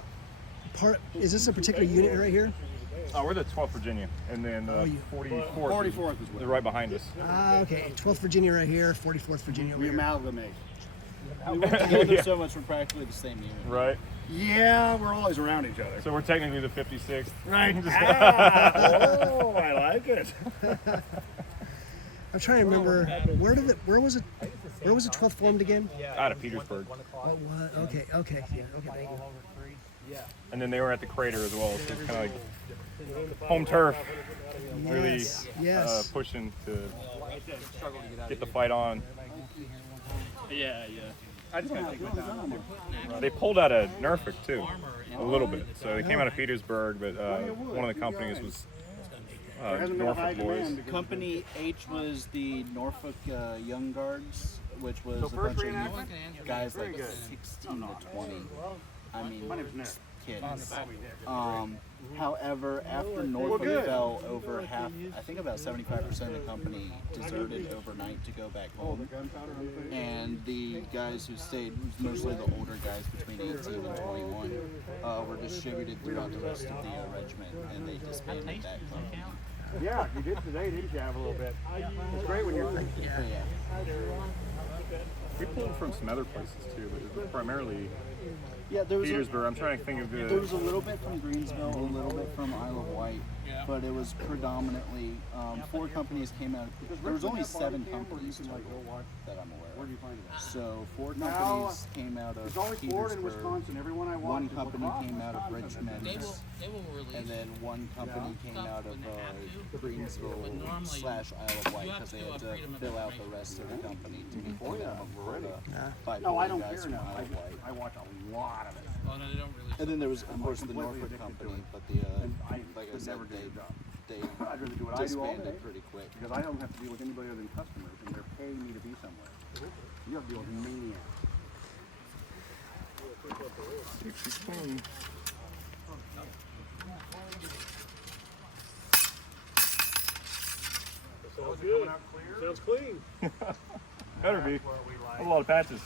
part? Is this a particular unit right here? Oh, we're the 12th Virginia, and then the 44th. 44th is They're what. right behind us. Okay. 12th Virginia right here. 44th Virginia over We here. amalgamate. We work together so much, we're practically the same unit. Right. Yeah, we're always around each other. So we're technically the 56th. Right. Oh, I like it. I'm trying to remember where was it 12th formed again? Out of Petersburg. Oh, what? Okay. Yeah. Okay. Thank you. And then they were at the crater as well, so it's kind of like home turf. Really Yes. pushing to get the fight on. Yeah. I just gotta take my time. They pulled out of Norfolk too, a little bit. So they came out of Petersburg, but one of the companies was Norfolk boys. Company H was the Norfolk Young Guards, which was a bunch of guys like 16 to 20. I mean, kids. However, after Norfolk fell, over half, I think about 75% of the company deserted overnight to go back home. And the guys who stayed, mostly the older guys between 18 and 21, were distributed throughout the rest of the regiment, and they disbanded that company. Yeah, you did today, didn't you, have a little bit? It's great when you're... Yeah. We pulled from some other places too, but it was primarily Yeah, there was Petersburg. I'm trying to think of the... There was a little bit from Greensville, a little bit from Isle of Wight, but it was predominantly 4 companies came out. There was only 7 companies total that I'm aware of. So 4 companies came out of Petersburg. One company came out of Richmond, and then one company came out of Greensville / Isle of Wight because they had to fill out the rest of the company to meet the minimum quota by pulling guys from Isle of Wight. I watch a lot of it. And then there was, of course, the Norfolk company, but the like I said, they I'd rather do what I do all day disbanded pretty quick. because I don't have to deal with anybody other than customers, and they're paying me to be somewhere. You have to deal with maniacs. Sounds good. Sounds clean. Better be. A lot of patches.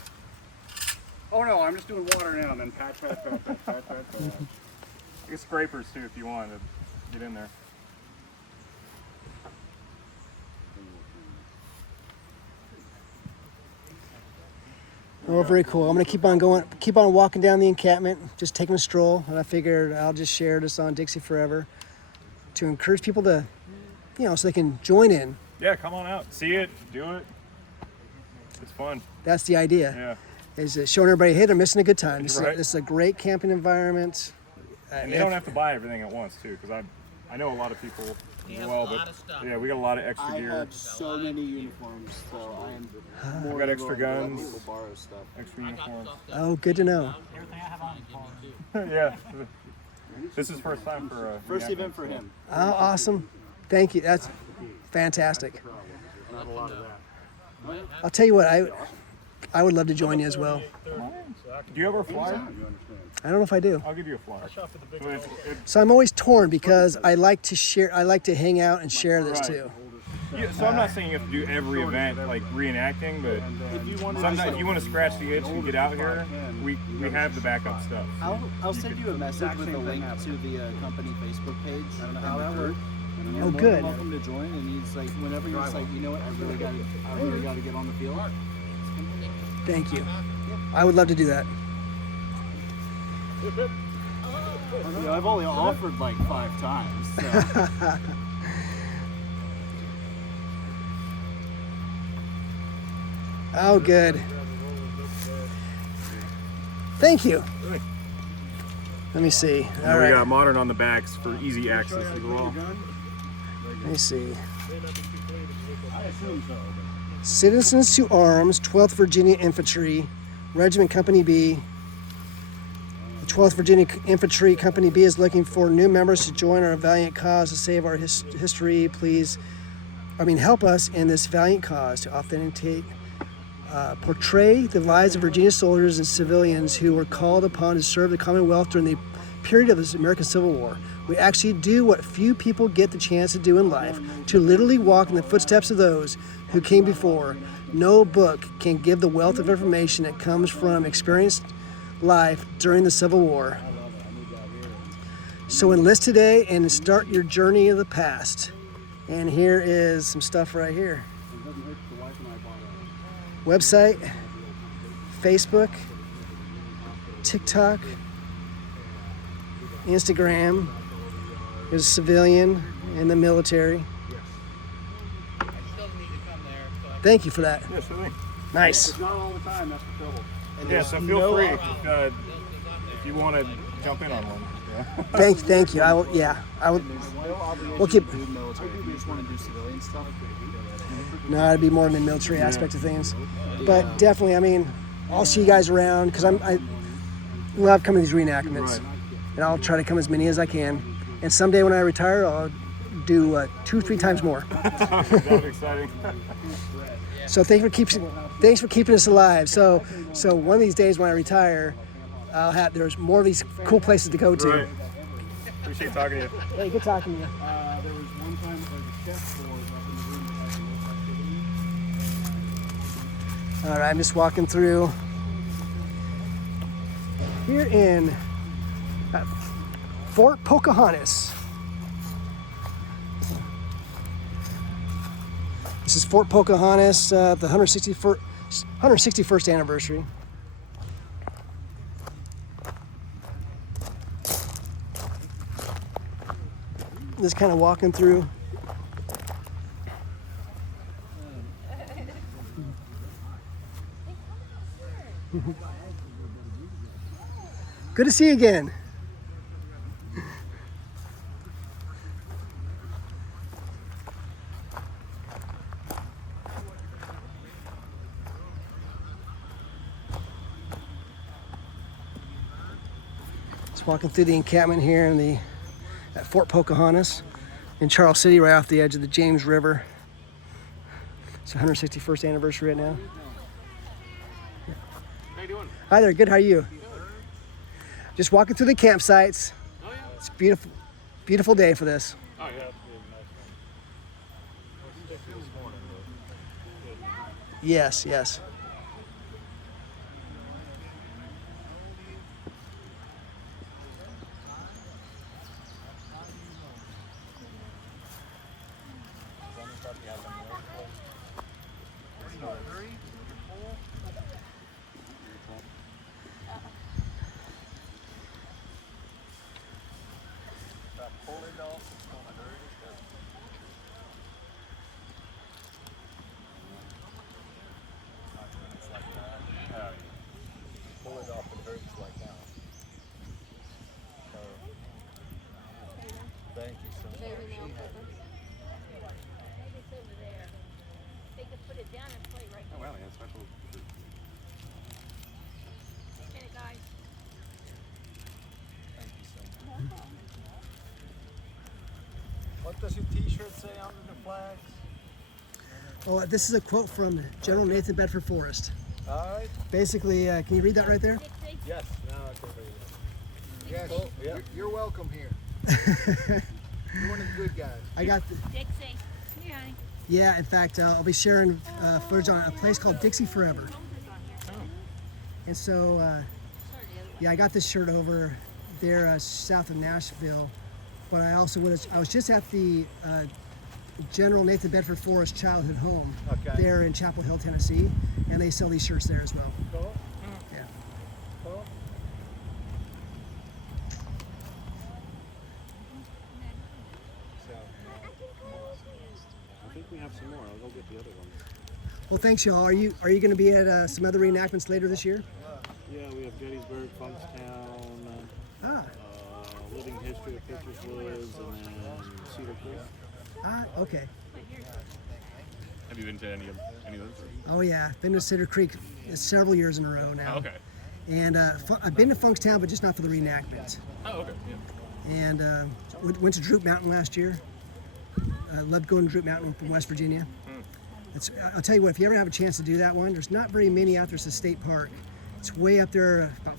Oh no, I'm just doing water now and then patch. I guess scrapers too if you want to get in there. Oh, very cool. I'm gonna keep on walking down the encampment, just taking a stroll, and I figured I'll just share this on Dixie Forever to encourage people to, so they can join in. Yeah, come on out. See it. Do it. It's fun. That's the idea. Yeah. Is showing everybody, hey, they're missing a good time. This Right. is a great camping environment. And they don't have to buy everything at once too, because I know a lot of people well, but yeah, we got a lot of extra I gear. have so many uniforms, so I am more We got than extra willing to let guns. people borrow stuff. Extra uniforms. Oh, good to know. Yeah. This is first time for First event for him. Oh, awesome. Thank you. That's fantastic. Not a lot of that. I'll tell you what, I would love to join you as well. Do you have a flyer? I don't know if I do. I'll give you a flyer. So I'm always torn because I like to share, I like to hang out and share this too. Yeah, so I'm not saying you have to do every event like reenacting, but sometimes if you want to scratch the itch and get out here, we have the backup stuff. I'll send you a message with a link to the company Facebook page. I don't know how that works. Oh, good. Welcome to join, and he's like, whenever you're like, you know what, I really got to get on the field. Thank you. I would love to do that. I've only offered like 5 times. So. Oh, good. Thank you. Let me see. And All we right. got modern on the backs for easy access as well. Let me see. Citizens to Arms, 12th Virginia Infantry, Regiment Company B. The 12th Virginia Infantry Company B is looking for new members to join our valiant cause to save our history. Help us in this valiant cause to authenticate, portray the lives of Virginia soldiers and civilians who were called upon to serve the Commonwealth during the period of the American Civil War. We actually do what few people get the chance to do in life, to literally walk in the footsteps of those who came before. No book can give the wealth of information that comes from experienced life during the Civil War. So enlist today and start your journey of the past. And here is some stuff right here. Website, Facebook, TikTok, Instagram. There's a civilian in the military. Thank you for that. Yeah, sure thing. Nice. It's not all the time, that's the trouble. Yeah, so feel free if you want to jump in on one. Yeah. Thank you. I will. We'll keep. Do military. If you just want to do civilian stuff. No, it'd be more in the military aspect of things. But definitely, I'll see you guys around because I love coming to these reenactments, and I'll try to come as many as I can. And someday when I retire, I'll do 2-3 times more. That's exciting. So thanks for keeping us alive. So one of these days when I retire, there's more of these cool places to go to. Right. Appreciate talking to you. Hey, good talking to you. There was one time there was a chess board up in the room that had the activity. All right, I'm just walking through here in Fort Pocahontas. This is Fort Pocahontas, the 161st anniversary. Just kind of walking through. Good to see you again. Just walking through the encampment here at Fort Pocahontas in Charles City, right off the edge of the James River. It's the 161st anniversary right now. How you doing? Hi there, good, how are you? Just walking through the campsites. Oh, yeah. It's a beautiful, beautiful day for this. Oh, yeah. Yes, yes. What does your T-shirt say under the flags? Oh, this is a quote from General Nathan Bedford Forrest. All right. Basically, can you read that right there? Yes. Now I can read it. Yes. Cool. Yeah. You're welcome here. You're one of the good guys. I got the, Dixie, come here, honey. yeah, in fact, I'll be sharing footage on a place called Dixie Forever. And so, yeah, I got this shirt over there south of Nashville, but I also I was just at the General Nathan Bedford Forrest childhood home there in Chapel Hill, Tennessee, and they sell these shirts there as well. Cool. Yeah. Cool. I think we have some more. I'll go get the other ones. Well, thanks, y'all. Are you going to be at some other reenactments later this year? Yeah, we have Gettysburg, Funkstown, Ah, Living History of Pictures Woods, and then Cedar Creek. Okay. Have you been to any of those? Oh yeah, been to Cedar Creek several years in a row now. Oh, okay. And I've been to Funkstown, but just not for the reenactment. Oh, okay. Yeah. And went to Droop Mountain last year. I loved going to Droop Mountain from West Virginia. I'll tell you what, if you ever have a chance to do that one, there's not very many out there. It's a state park. It's way up there, about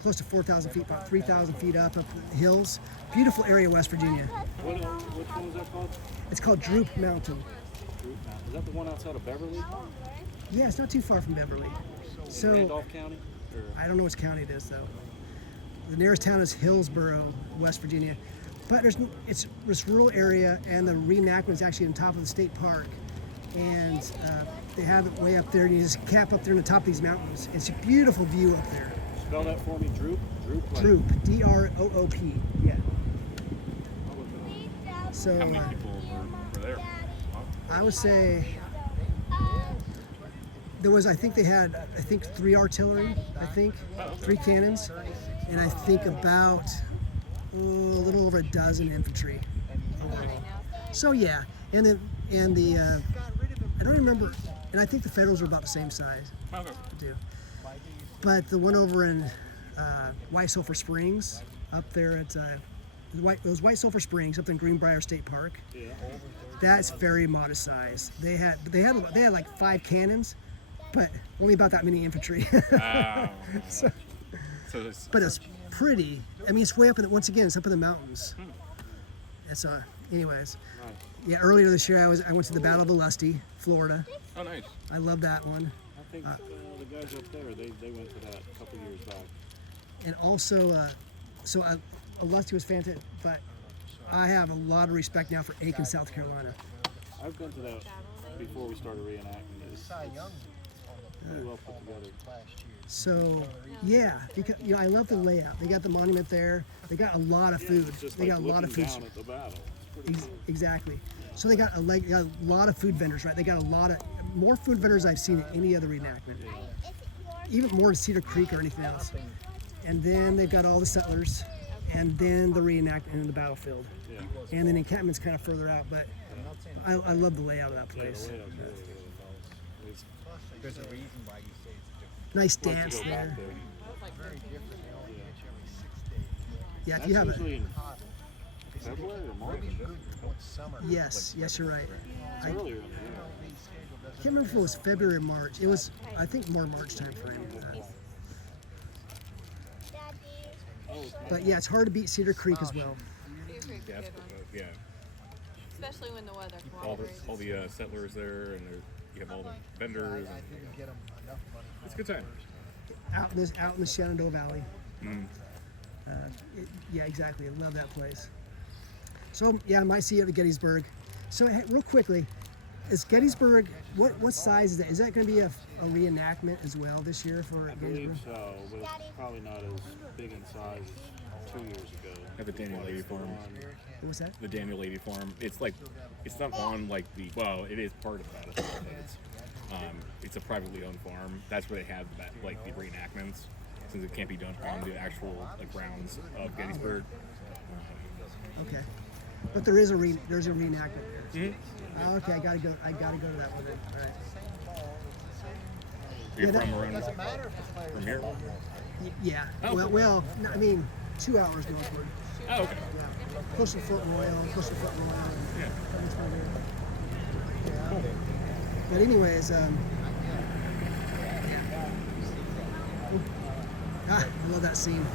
close to 4,000 feet, about 3,000 feet up the hills. Beautiful area, West Virginia. Which one was that called? It's called Droop Mountain. Droop Mountain. Is that the one outside of Beverly? Yeah, it's not too far from Beverly. So Randolph County? Or? I don't know which county it is though. The nearest town is Hillsboro, West Virginia. But it's this rural area, and the reenactment is actually on top of the state park. And they have it way up there, and you just camp up there on the top of these mountains. It's a beautiful view up there. Spell that for me, Droop? Droop? Like, Droop, D-R-O-O-P, yeah. So How many people were there? I would say there was, I think they had, 3 artillery, 3 cannons, and I think about a little over a dozen infantry. So yeah, and the I don't remember, and I think the Federals were about the same size too. But the one over in White Sulphur Springs, up there at those White Sulphur Springs up in Greenbrier State Park, that's very modest size. They had like 5 cannons, but only about that many infantry. Wow. So but it's pretty. I mean, it's way up in once again, it's up in the mountains. And so, anyways, yeah. Earlier this year, I went to the Battle of the Lusty, Florida. Oh, nice. I love that one. I think the guys up there, they went to that a couple years back. And also, Lusty was fantastic, but I have a lot of respect now for Aiken, South Carolina. I've been to that before we started reenacting. It's pretty well put together. So, yeah, because I love the layout. They got the monument there. They got a lot of food. It's just They like got a lot of food. looking down at the battle. It's pretty cool. Exactly. So they got a lot of food vendors, right? They got a lot of more food vendors I've seen at any other reenactment. Even more in Cedar Creek or anything else. And then they've got all the settlers, and then the reenactment in the battlefield. Yeah. And then encampment's kind of further out, but I love the layout of that Yeah, place. the layout's really, really nice. There's a reason why you say it's different. Nice I'd like dance to go back there. there. Yeah, if That's you have usually a in February or March. yes, you're right. It's I earlier in the year. can't remember if it was February or March. It was, I think, more March time frame. But yeah, it's hard to beat Cedar Creek as well. Yeah. Especially when the weather All cooperates. the settlers there, and you have all the vendors. And it's a good time. Out in the Shenandoah Valley. Mm. Yeah, exactly. I love that place. So yeah, I might see you at Gettysburg. So hey, real quickly, is Gettysburg, what size is that? Is that going to be a reenactment as well this year for I believe Gettysburg? so, but it's probably not as big in size as 2 years ago. At the Daniel Lady Farm. What's that? The Daniel Lady Farm. It's like, it's not on like the, well, it is part of the battlefield, but it's a privately owned farm. That's where they have like the reenactments, since it can't be done on the actual like grounds of Gettysburg. Okay, but there's a reenactment there. Mm-hmm. Okay, I gotta go to that one then. All right. You're Yeah, from around from here? Yeah. Oh, Well, no, I mean, 2 hours northward. Oh, okay. Yeah. Close to Fort Royal. Yeah. But anyways, yeah. I love that scene.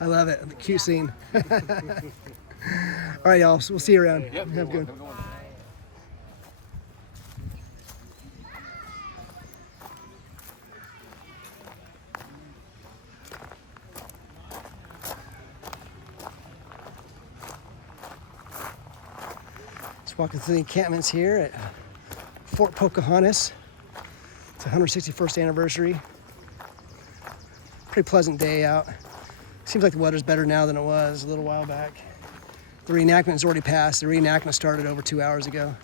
I love it. Cute scene. All right, y'all. So we'll see you around. Have a good one. Just walking through the encampments here at Fort Pocahontas. It's the 161st anniversary. Pretty pleasant day out. Seems like the weather's better now than it was a little while back. The reenactment's already passed. The reenactment started over 2 hours ago.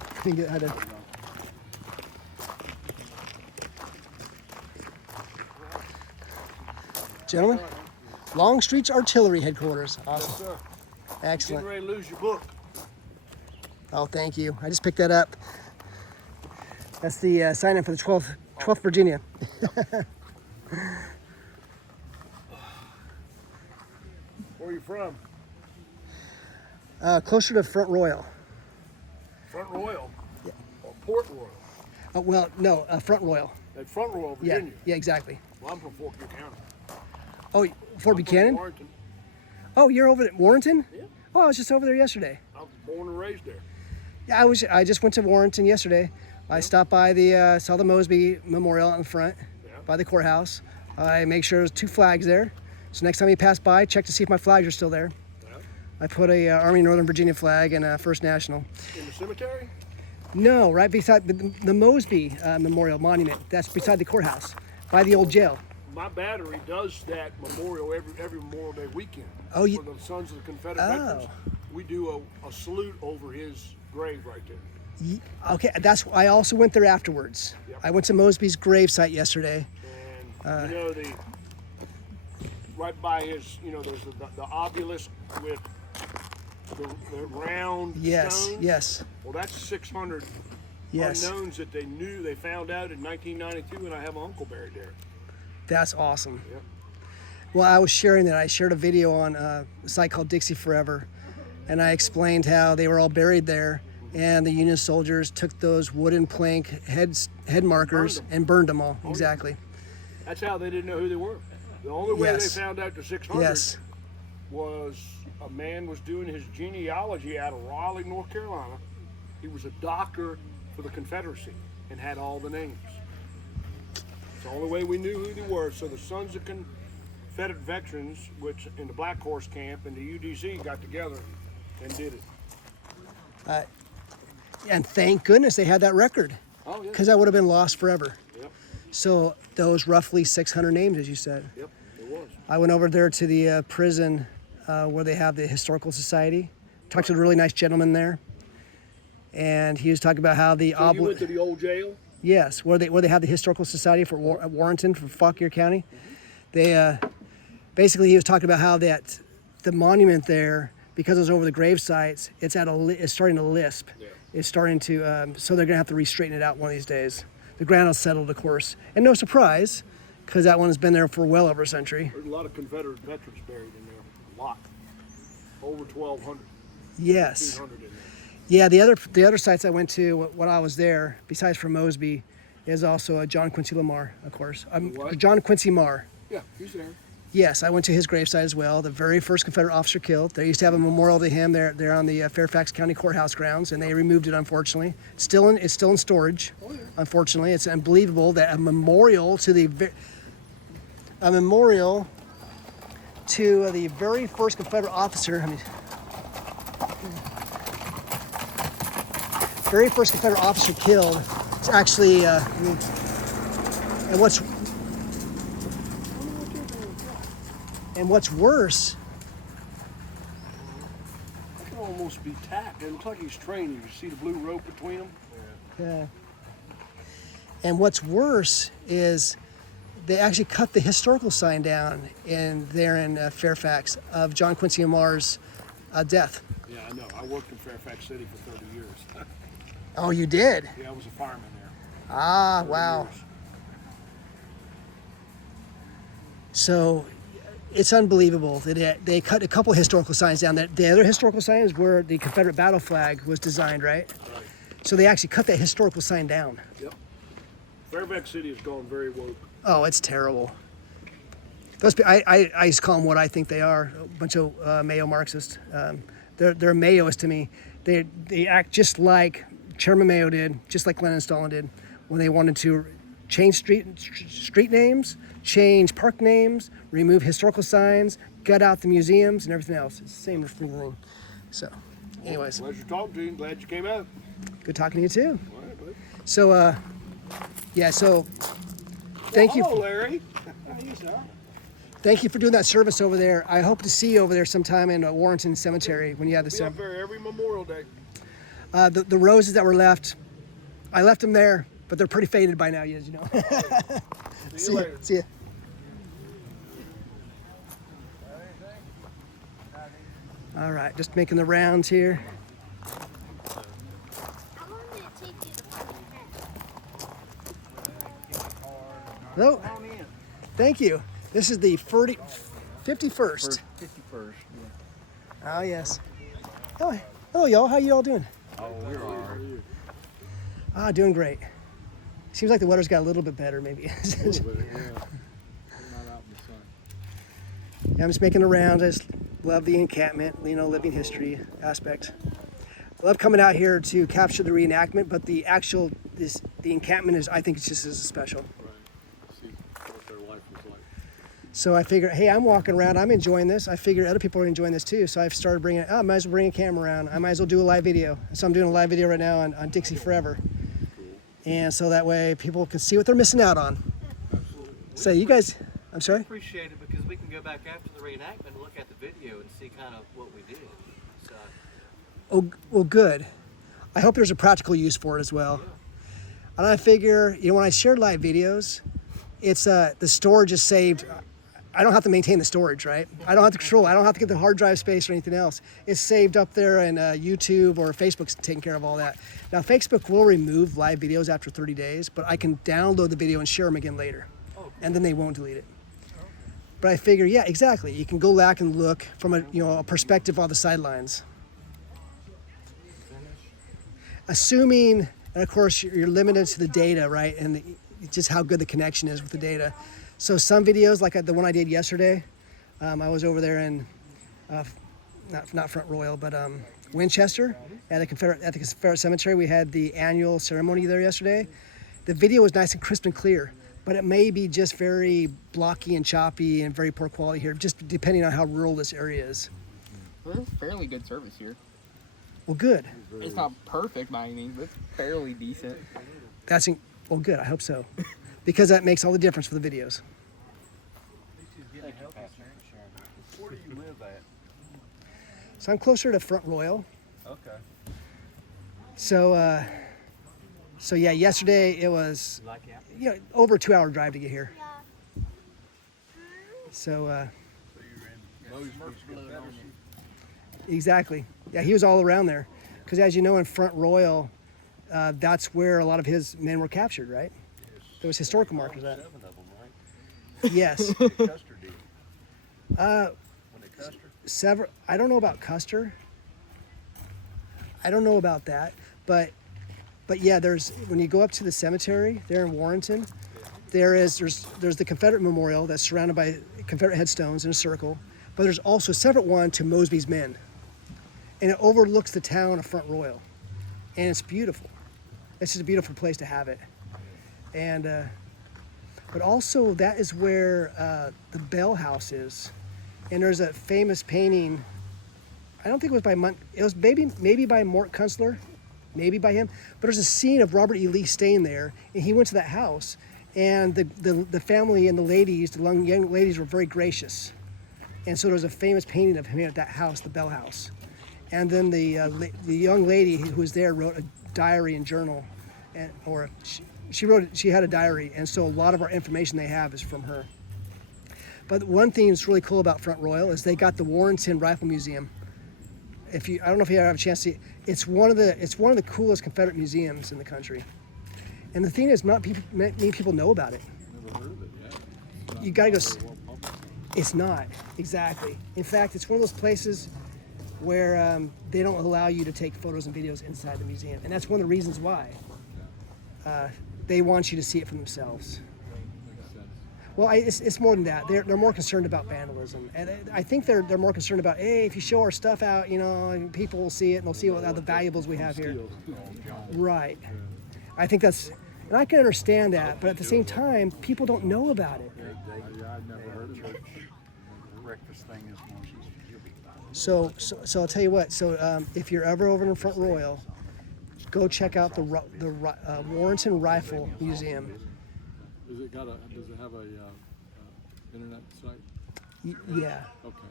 I think it had a... Gentlemen, Longstreet's Artillery Headquarters. Awesome. Sir, Excellent. getting ready to lose your book. Oh, thank you. I just picked that up. That's the sign-in for the 12th Virginia. Where are you from? Closer to Front Royal. Front Royal? Yeah. Or Port Royal? Well, no, Front Royal. At Front Royal, Yeah, Virginia? yeah, exactly. Well, I'm from Fort Buchanan. Oh, Fort I'm Buchanan? From Warrenton. Oh, you're over at Warrenton? Yeah. Oh, I was just over there yesterday. I was born and raised there. Yeah, I just went to Warrenton yesterday. I stopped by saw the Mosby Memorial out in front, by the courthouse. I make sure there's 2 flags there. So next time you pass by, check to see if my flags are still there. Yeah. I put a Army Northern Virginia flag and a First National. In the cemetery? No, right beside the Mosby Memorial Monument. That's beside the courthouse, by the old jail. My battery does that memorial every Memorial Day weekend. Oh, you- For the Sons of the Confederate Oh. Veterans. we do a salute over his grave right there. Okay, I also went there afterwards. Yep. I went to Mosby's gravesite yesterday. And you know, right by his, you know, there's the obelisk with the round stones. Yes. Well, that's 600 unknowns that they found out in 1992, and I have an uncle buried there. That's awesome. Yep. Well, I was sharing that. I shared a video on a site called Dixie Forever, and I explained how they were all buried there, and the Union soldiers took those wooden plank head markers and burned them all. Exactly. That's how they didn't know who they were. The only way they found out the 600 was a man was doing his genealogy out of Raleigh, North Carolina. He was a doctor for the Confederacy and had all the names. It's the only way we knew who they were. So the Sons of Confederate Veterans, which in the Black Horse Camp and the UDC got together and did it. And thank goodness they had that record, Oh, yeah. because that would have been lost forever. Yep. So those roughly 600 names, as you said. Yep, it was. I went over there to the prison where they have the Historical Society. Talked to a really nice gentleman there, and he was talking about how the So you went to the old jail? Yes, where they have the Historical Society for Warrenton for Fauquier County. They basically, he was talking about how that the monument there, because it was over the grave sites, it's starting to lisp. Yeah. It's starting to so they're gonna have to re-straighten it out one of these days. The ground is settled, of course, and no surprise, because that one has been there for well over a century. There's a lot of Confederate veterans buried in there. A lot. Over 1,200. Yes. 1,500 in there. Yeah, the other sites I went to when I was there, besides for Mosby, is also John Quincy Lamar, of course. What? John Quincy Marr. Yeah, he's there. Yes, I went to his gravesite as well. The very first Confederate officer killed. They used to have a memorial to him there on the Fairfax County Courthouse grounds, and they removed it, unfortunately. It's still in storage. Oh, yeah. Unfortunately, it's unbelievable that a memorial to the very first Confederate officer. Very first Confederate officer killed. It's actually and what's worse. That can almost be tacked. It looks like he's training. You see the blue rope between them? Yeah. And what's worse is they actually cut the historical sign down in Fairfax of John Quincy Marr's death. Yeah, I know. I worked in Fairfax City for 30 years. Oh, you did? Yeah, I was a fireman there. Ah, 30 wow. years. So it's unbelievable that they cut a couple historical signs down. The other historical sign is where the Confederate battle flag was designed, right? Right. So they actually cut that historical sign down. Yep. Fairfax City has gone very woke. Oh, it's terrible. I used to call them what I think they are, a bunch of Mayo Marxists. They're Mayoists to me. They act just like Chairman Mayo did, just like Lenin and Stalin did, when they wanted to change street names, change park names, remove historical signs, gut out the museums and everything else. It's the same thing. So, anyways. Pleasure talking to you. Glad you came out. Good talking to you too. All right, bud. So, thank you. Hello, Larry. How are you, sir? Thank you for doing that service over there. I hope to see you over there sometime in Warrenton Cemetery when you have the Be up there every Memorial Day. the roses that were left. I left them there, but they're pretty faded by now, as you know. See you later. See ya. All right, just making the rounds here. How long did it take you to find your hat? Hello. Thank you. This is the 51st. 51st. Oh, yes. Oh, hello, y'all. How you all doing? Oh, we're all right. Ah, doing great. Seems like the weather's got a little bit better, maybe. Not out in the sun. Yeah, I'm just making the rounds. I just love the encampment, living history aspect. I love coming out here to capture the reenactment, but the encampment I think it's just as special. Right. See what their life was like. So I figured, hey, I'm walking around, I'm enjoying this. I figured other people are enjoying this too. So I've started I might as well bring a camera around. I might as well do a live video. So I'm doing a live video right now on Dixie Forever. And so that way people can see what they're missing out on. Absolutely. So you guys, I'm sorry? Appreciate it because we can go back after the reenactment and look at the video and see kind of what we did. So Oh, well, good. I hope there's a practical use for it as well. And I figure, when I share live videos, it's the storage is saved. I don't have to maintain the storage, right? I don't have to control. I don't have to get the hard drive space or anything else. It's saved up there, and YouTube or Facebook's taking care of all that. Now, Facebook will remove live videos after 30 days, but I can download the video and share them again later, and then they won't delete it. But I figure, yeah, exactly. You can go back and look from a perspective on the sidelines. Assuming, and of course, you're limited to the data, right? And just how good the connection is with the data. So some videos, like the one I did yesterday, I was over there in, not Front Royal, but Winchester at the Confederate Cemetery. We had the annual ceremony there yesterday. The video was nice and crisp and clear, but it may be just very blocky and choppy and very poor quality here, just depending on how rural this area is. Well, there's fairly good service here. Well, good. It's not perfect by any means, but it's fairly decent. Well, good. I hope so, because that makes all the difference for the videos. Where do you live at? So I'm closer to Front Royal. Okay. So yeah, yesterday it was, over a 2-hour drive to get here. So exactly. Yeah, he was all around there, because as you know, in Front Royal, that's where a lot of his men were captured, right? There was historical markers at. 7 of them, right? Yes. Custer did. Several. I don't know about Custer. I don't know about that, but yeah, when you go up to the cemetery there in Warrenton, there's the Confederate memorial that's surrounded by Confederate headstones in a circle, but there's also a separate one to Mosby's men, and it overlooks the town of Front Royal, and it's beautiful. It's just a beautiful place to have it, and but also that is where the Bell House is, and there's a famous painting. I don't think it was by it was maybe by Mort Kunstler, maybe by him, but there's a scene of Robert E. Lee staying there, and he went to that house, and the family and the ladies, the young ladies, were very gracious, and so there's a famous painting of him at that house, the Bell House, and then the young lady who was there wrote a diary and journal, she had a diary, and so a lot of our information they have is from her. But one thing that's really cool about Front Royal is they got the Warrenton Rifle Museum. I don't know if you ever have a chance to see it. It's one of the coolest Confederate museums in the country. And the thing is, not many people know about it. Never heard of it yet. You gotta go. It's not, exactly. In fact, it's one of those places where they don't allow you to take photos and videos inside the museum, and that's one of the reasons why. They want you to see it for themselves. Well, it's more than that. They're more concerned about vandalism, and I think they're more concerned about, hey, if you show our stuff out, people will see it and they'll see what the valuables we have here. Right. I think and I can understand that, but at the same time, people don't know about it. I've never heard of it. Breakfast thing is more. So I'll tell you what. So if you're ever over in Front Royal, go check out the Warrenton Rifle Museum. Does it have a internet site? Yeah. Okay.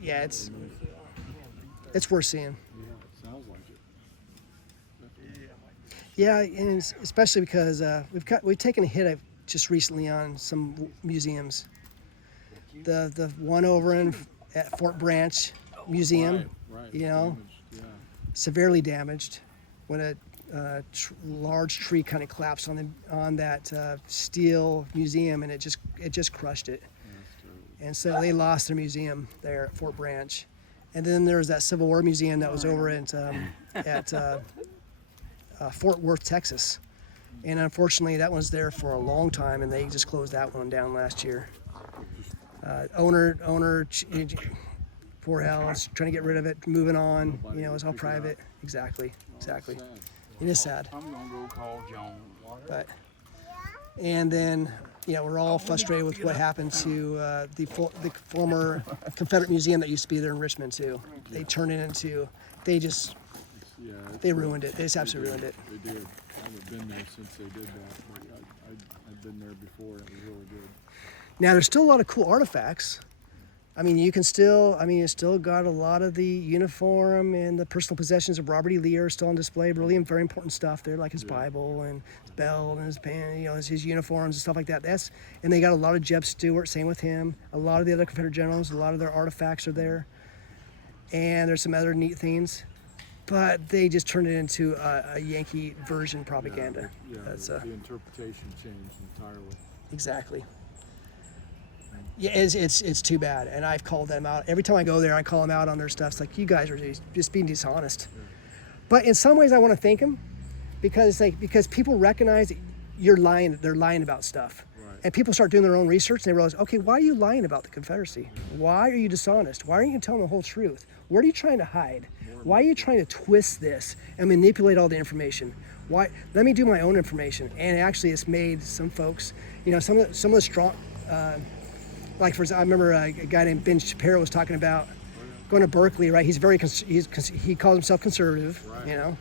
Yeah. It's worth seeing. Yeah, it sounds like it. Yeah, and especially because we've taken a hit just recently on some museums. The one over at Fort Branch Museum, Right. Damaged, yeah. Severely damaged when a large tree kind of collapsed on that steel museum, and it just crushed it. And so they lost their museum there at Fort Branch. And then there was that Civil War museum that was over at Fort Worth, Texas. And unfortunately, that one's there for a long time, and they just closed that one down last year. Owner, poor hell, is trying to get rid of it, moving on. It's all private. Exactly. It is sad. I'm gonna go call John. But, and then, we're all frustrated with what happened to the former Confederate Museum that used to be there in Richmond too. They turned it into, they ruined it. They just absolutely ruined it. They did. I haven't been there since they did that, but I've been there before, and it was really good. Now there's still a lot of cool artifacts, I mean, you still got a lot of the uniform and the personal possessions of Robert E. Lee are still on display. Really very important stuff there, like his Bible and his belt and his pen, his uniforms and stuff like that. And they got a lot of Jeb Stuart, same with him. A lot of the other Confederate generals, a lot of their artifacts are there. And there's some other neat things. But they just turned it into a Yankee version propaganda. The interpretation changed entirely. Exactly. Yeah, it's too bad, and I've called them out. Every time I go there, I call them out on their stuff. It's like, you guys are just being dishonest. Yeah. But in some ways, I want to thank them because people recognize that you're lying. They're lying about stuff, right. And people start doing their own research, and they realize, okay, why are you lying about the Confederacy? Why are you dishonest? Why aren't you telling the whole truth? What are you trying to hide? Why are you trying to twist this and manipulate all the information? Why? Let me do my own information, and actually, it's made some folks, some of the strong. Like I remember a guy named Ben Shapiro was talking about going to Berkeley, right? He's he calls himself conservative, right.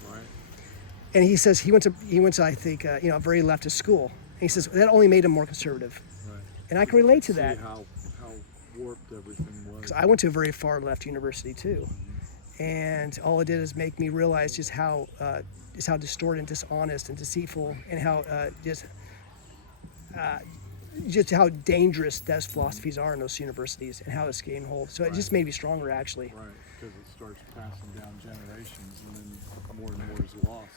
And he says he went to I think a very leftist school. And he says that only made him more conservative, right. And I can relate to that. How warped everything was. Because I went to a very far left university too, and all it did is make me realize just how distorted and dishonest and deceitful, and how just how dangerous those philosophies are in those universities and how it's getting hold. So it just made me stronger, actually. Right, because it starts passing down generations, and then more and more is lost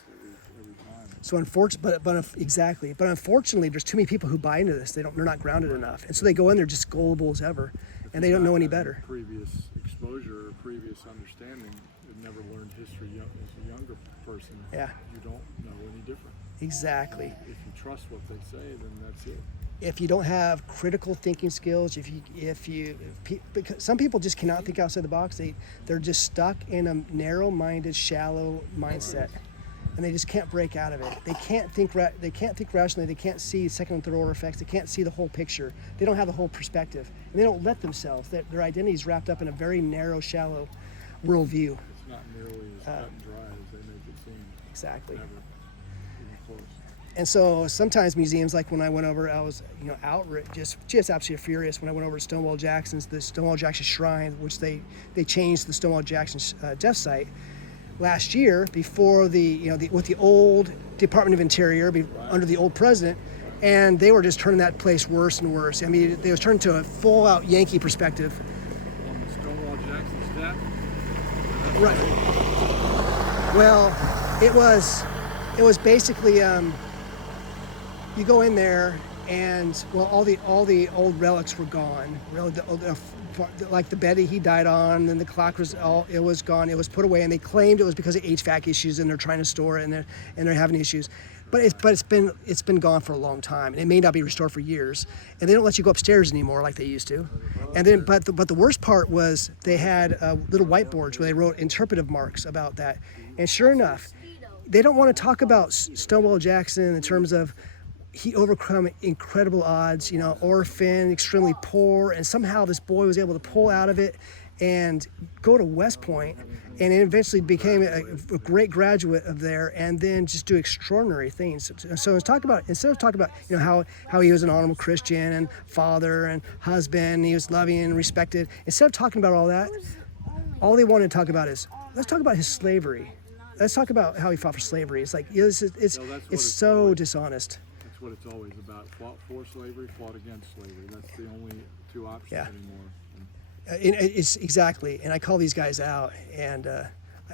every time. So unfortunately, but unfortunately, there's too many people who buy into this. They're not grounded enough, and so they go in there just gullible as ever, and they don't know any better. Previous exposure or previous understanding, and never learned history as a younger person. Yeah. You don't know any different. Exactly. If you trust what they say, then that's it. If you don't have critical thinking skills, because some people just cannot think outside the box. They're just stuck in a narrow-minded, shallow mindset, and they just can't break out of it. They can't think rationally. They can't see second and third order effects. They can't see the whole picture. They don't have the whole perspective, and they don't let themselves. Their identity is wrapped up in a very narrow, shallow worldview. It's not nearly as cut and dry as they make it seem. Exactly. Never even close. And so sometimes museums, like when I went over, I was outraged, just absolutely furious when I went over to the Stonewall Jackson Shrine, which they changed the Stonewall Jackson death site last year before with the old Department of Interior under the old president, and they were just turning that place worse and worse. I mean, they was turned to a full-out Yankee perspective. On the Stonewall Jackson's death? Right. Well, it was basically. You go in there, and all the old relics were gone. Like the bed he died on, and the clock was gone. It was put away, and they claimed it was because of HVAC issues, and they're trying to store it, and they're having issues. But it's been gone for a long time, and it may not be restored for years. And they don't let you go upstairs anymore like they used to. And then, but the worst part was they had little whiteboards where they wrote interpretive marks about that. And sure enough, they don't want to talk about Stonewall Jackson in terms of he overcome incredible odds, orphan, extremely poor, and somehow this boy was able to pull out of it and go to West Point, and eventually became a great graduate of there, and then just do extraordinary things. So instead of talking about how he was an honorable Christian and father and husband, and he was loving and respected, instead of talking about all that, all they wanted to talk about is, let's talk about his slavery. Let's talk about how he fought for slavery. It's like it's so dishonest. That's what it's always about. Fought for slavery, fought against slavery. That's the only two options anymore. It's exactly, and I call these guys out, and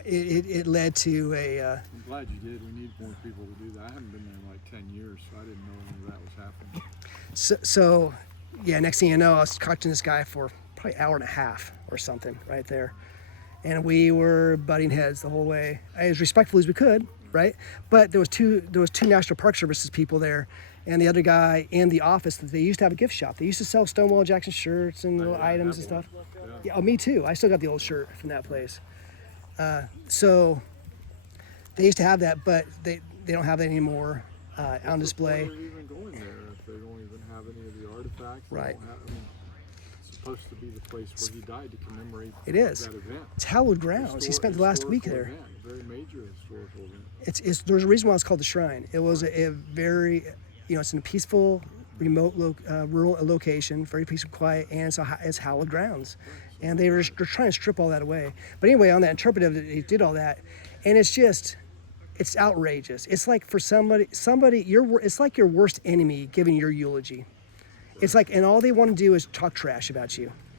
it led to a. I'm glad you did. We need more people to do that. I haven't been there in like 10 years, so I didn't know any of that was happening. So yeah, next thing you know, I was talking to this guy for probably an hour and a half or something right there, and we were butting heads the whole way, as respectful as we could, right? But there was two National Park Services people there, and the other guy in the office. That they used to have a gift shop. They used to sell Stonewall Jackson shirts and little items and stuff. Yeah, me too. I still got the old shirt from that place. So they used to have that, but they don't have that anymore on display. Why are they even going there if they don't even have any of the artifacts? Right. It's supposed to be the place where he died to commemorate that event. It's hallowed grounds. He spent the last week there. Event, a very major historical event. There's a reason why it's called the Shrine. It was a very, it's in a peaceful remote, rural location, very peaceful, quiet, and it's hallowed grounds. And they're trying to strip all that away. But anyway, on that interpretive, they did all that, and it's outrageous. It's like for somebody, it's like your worst enemy giving your eulogy. It's like, and all they want to do is talk trash about you.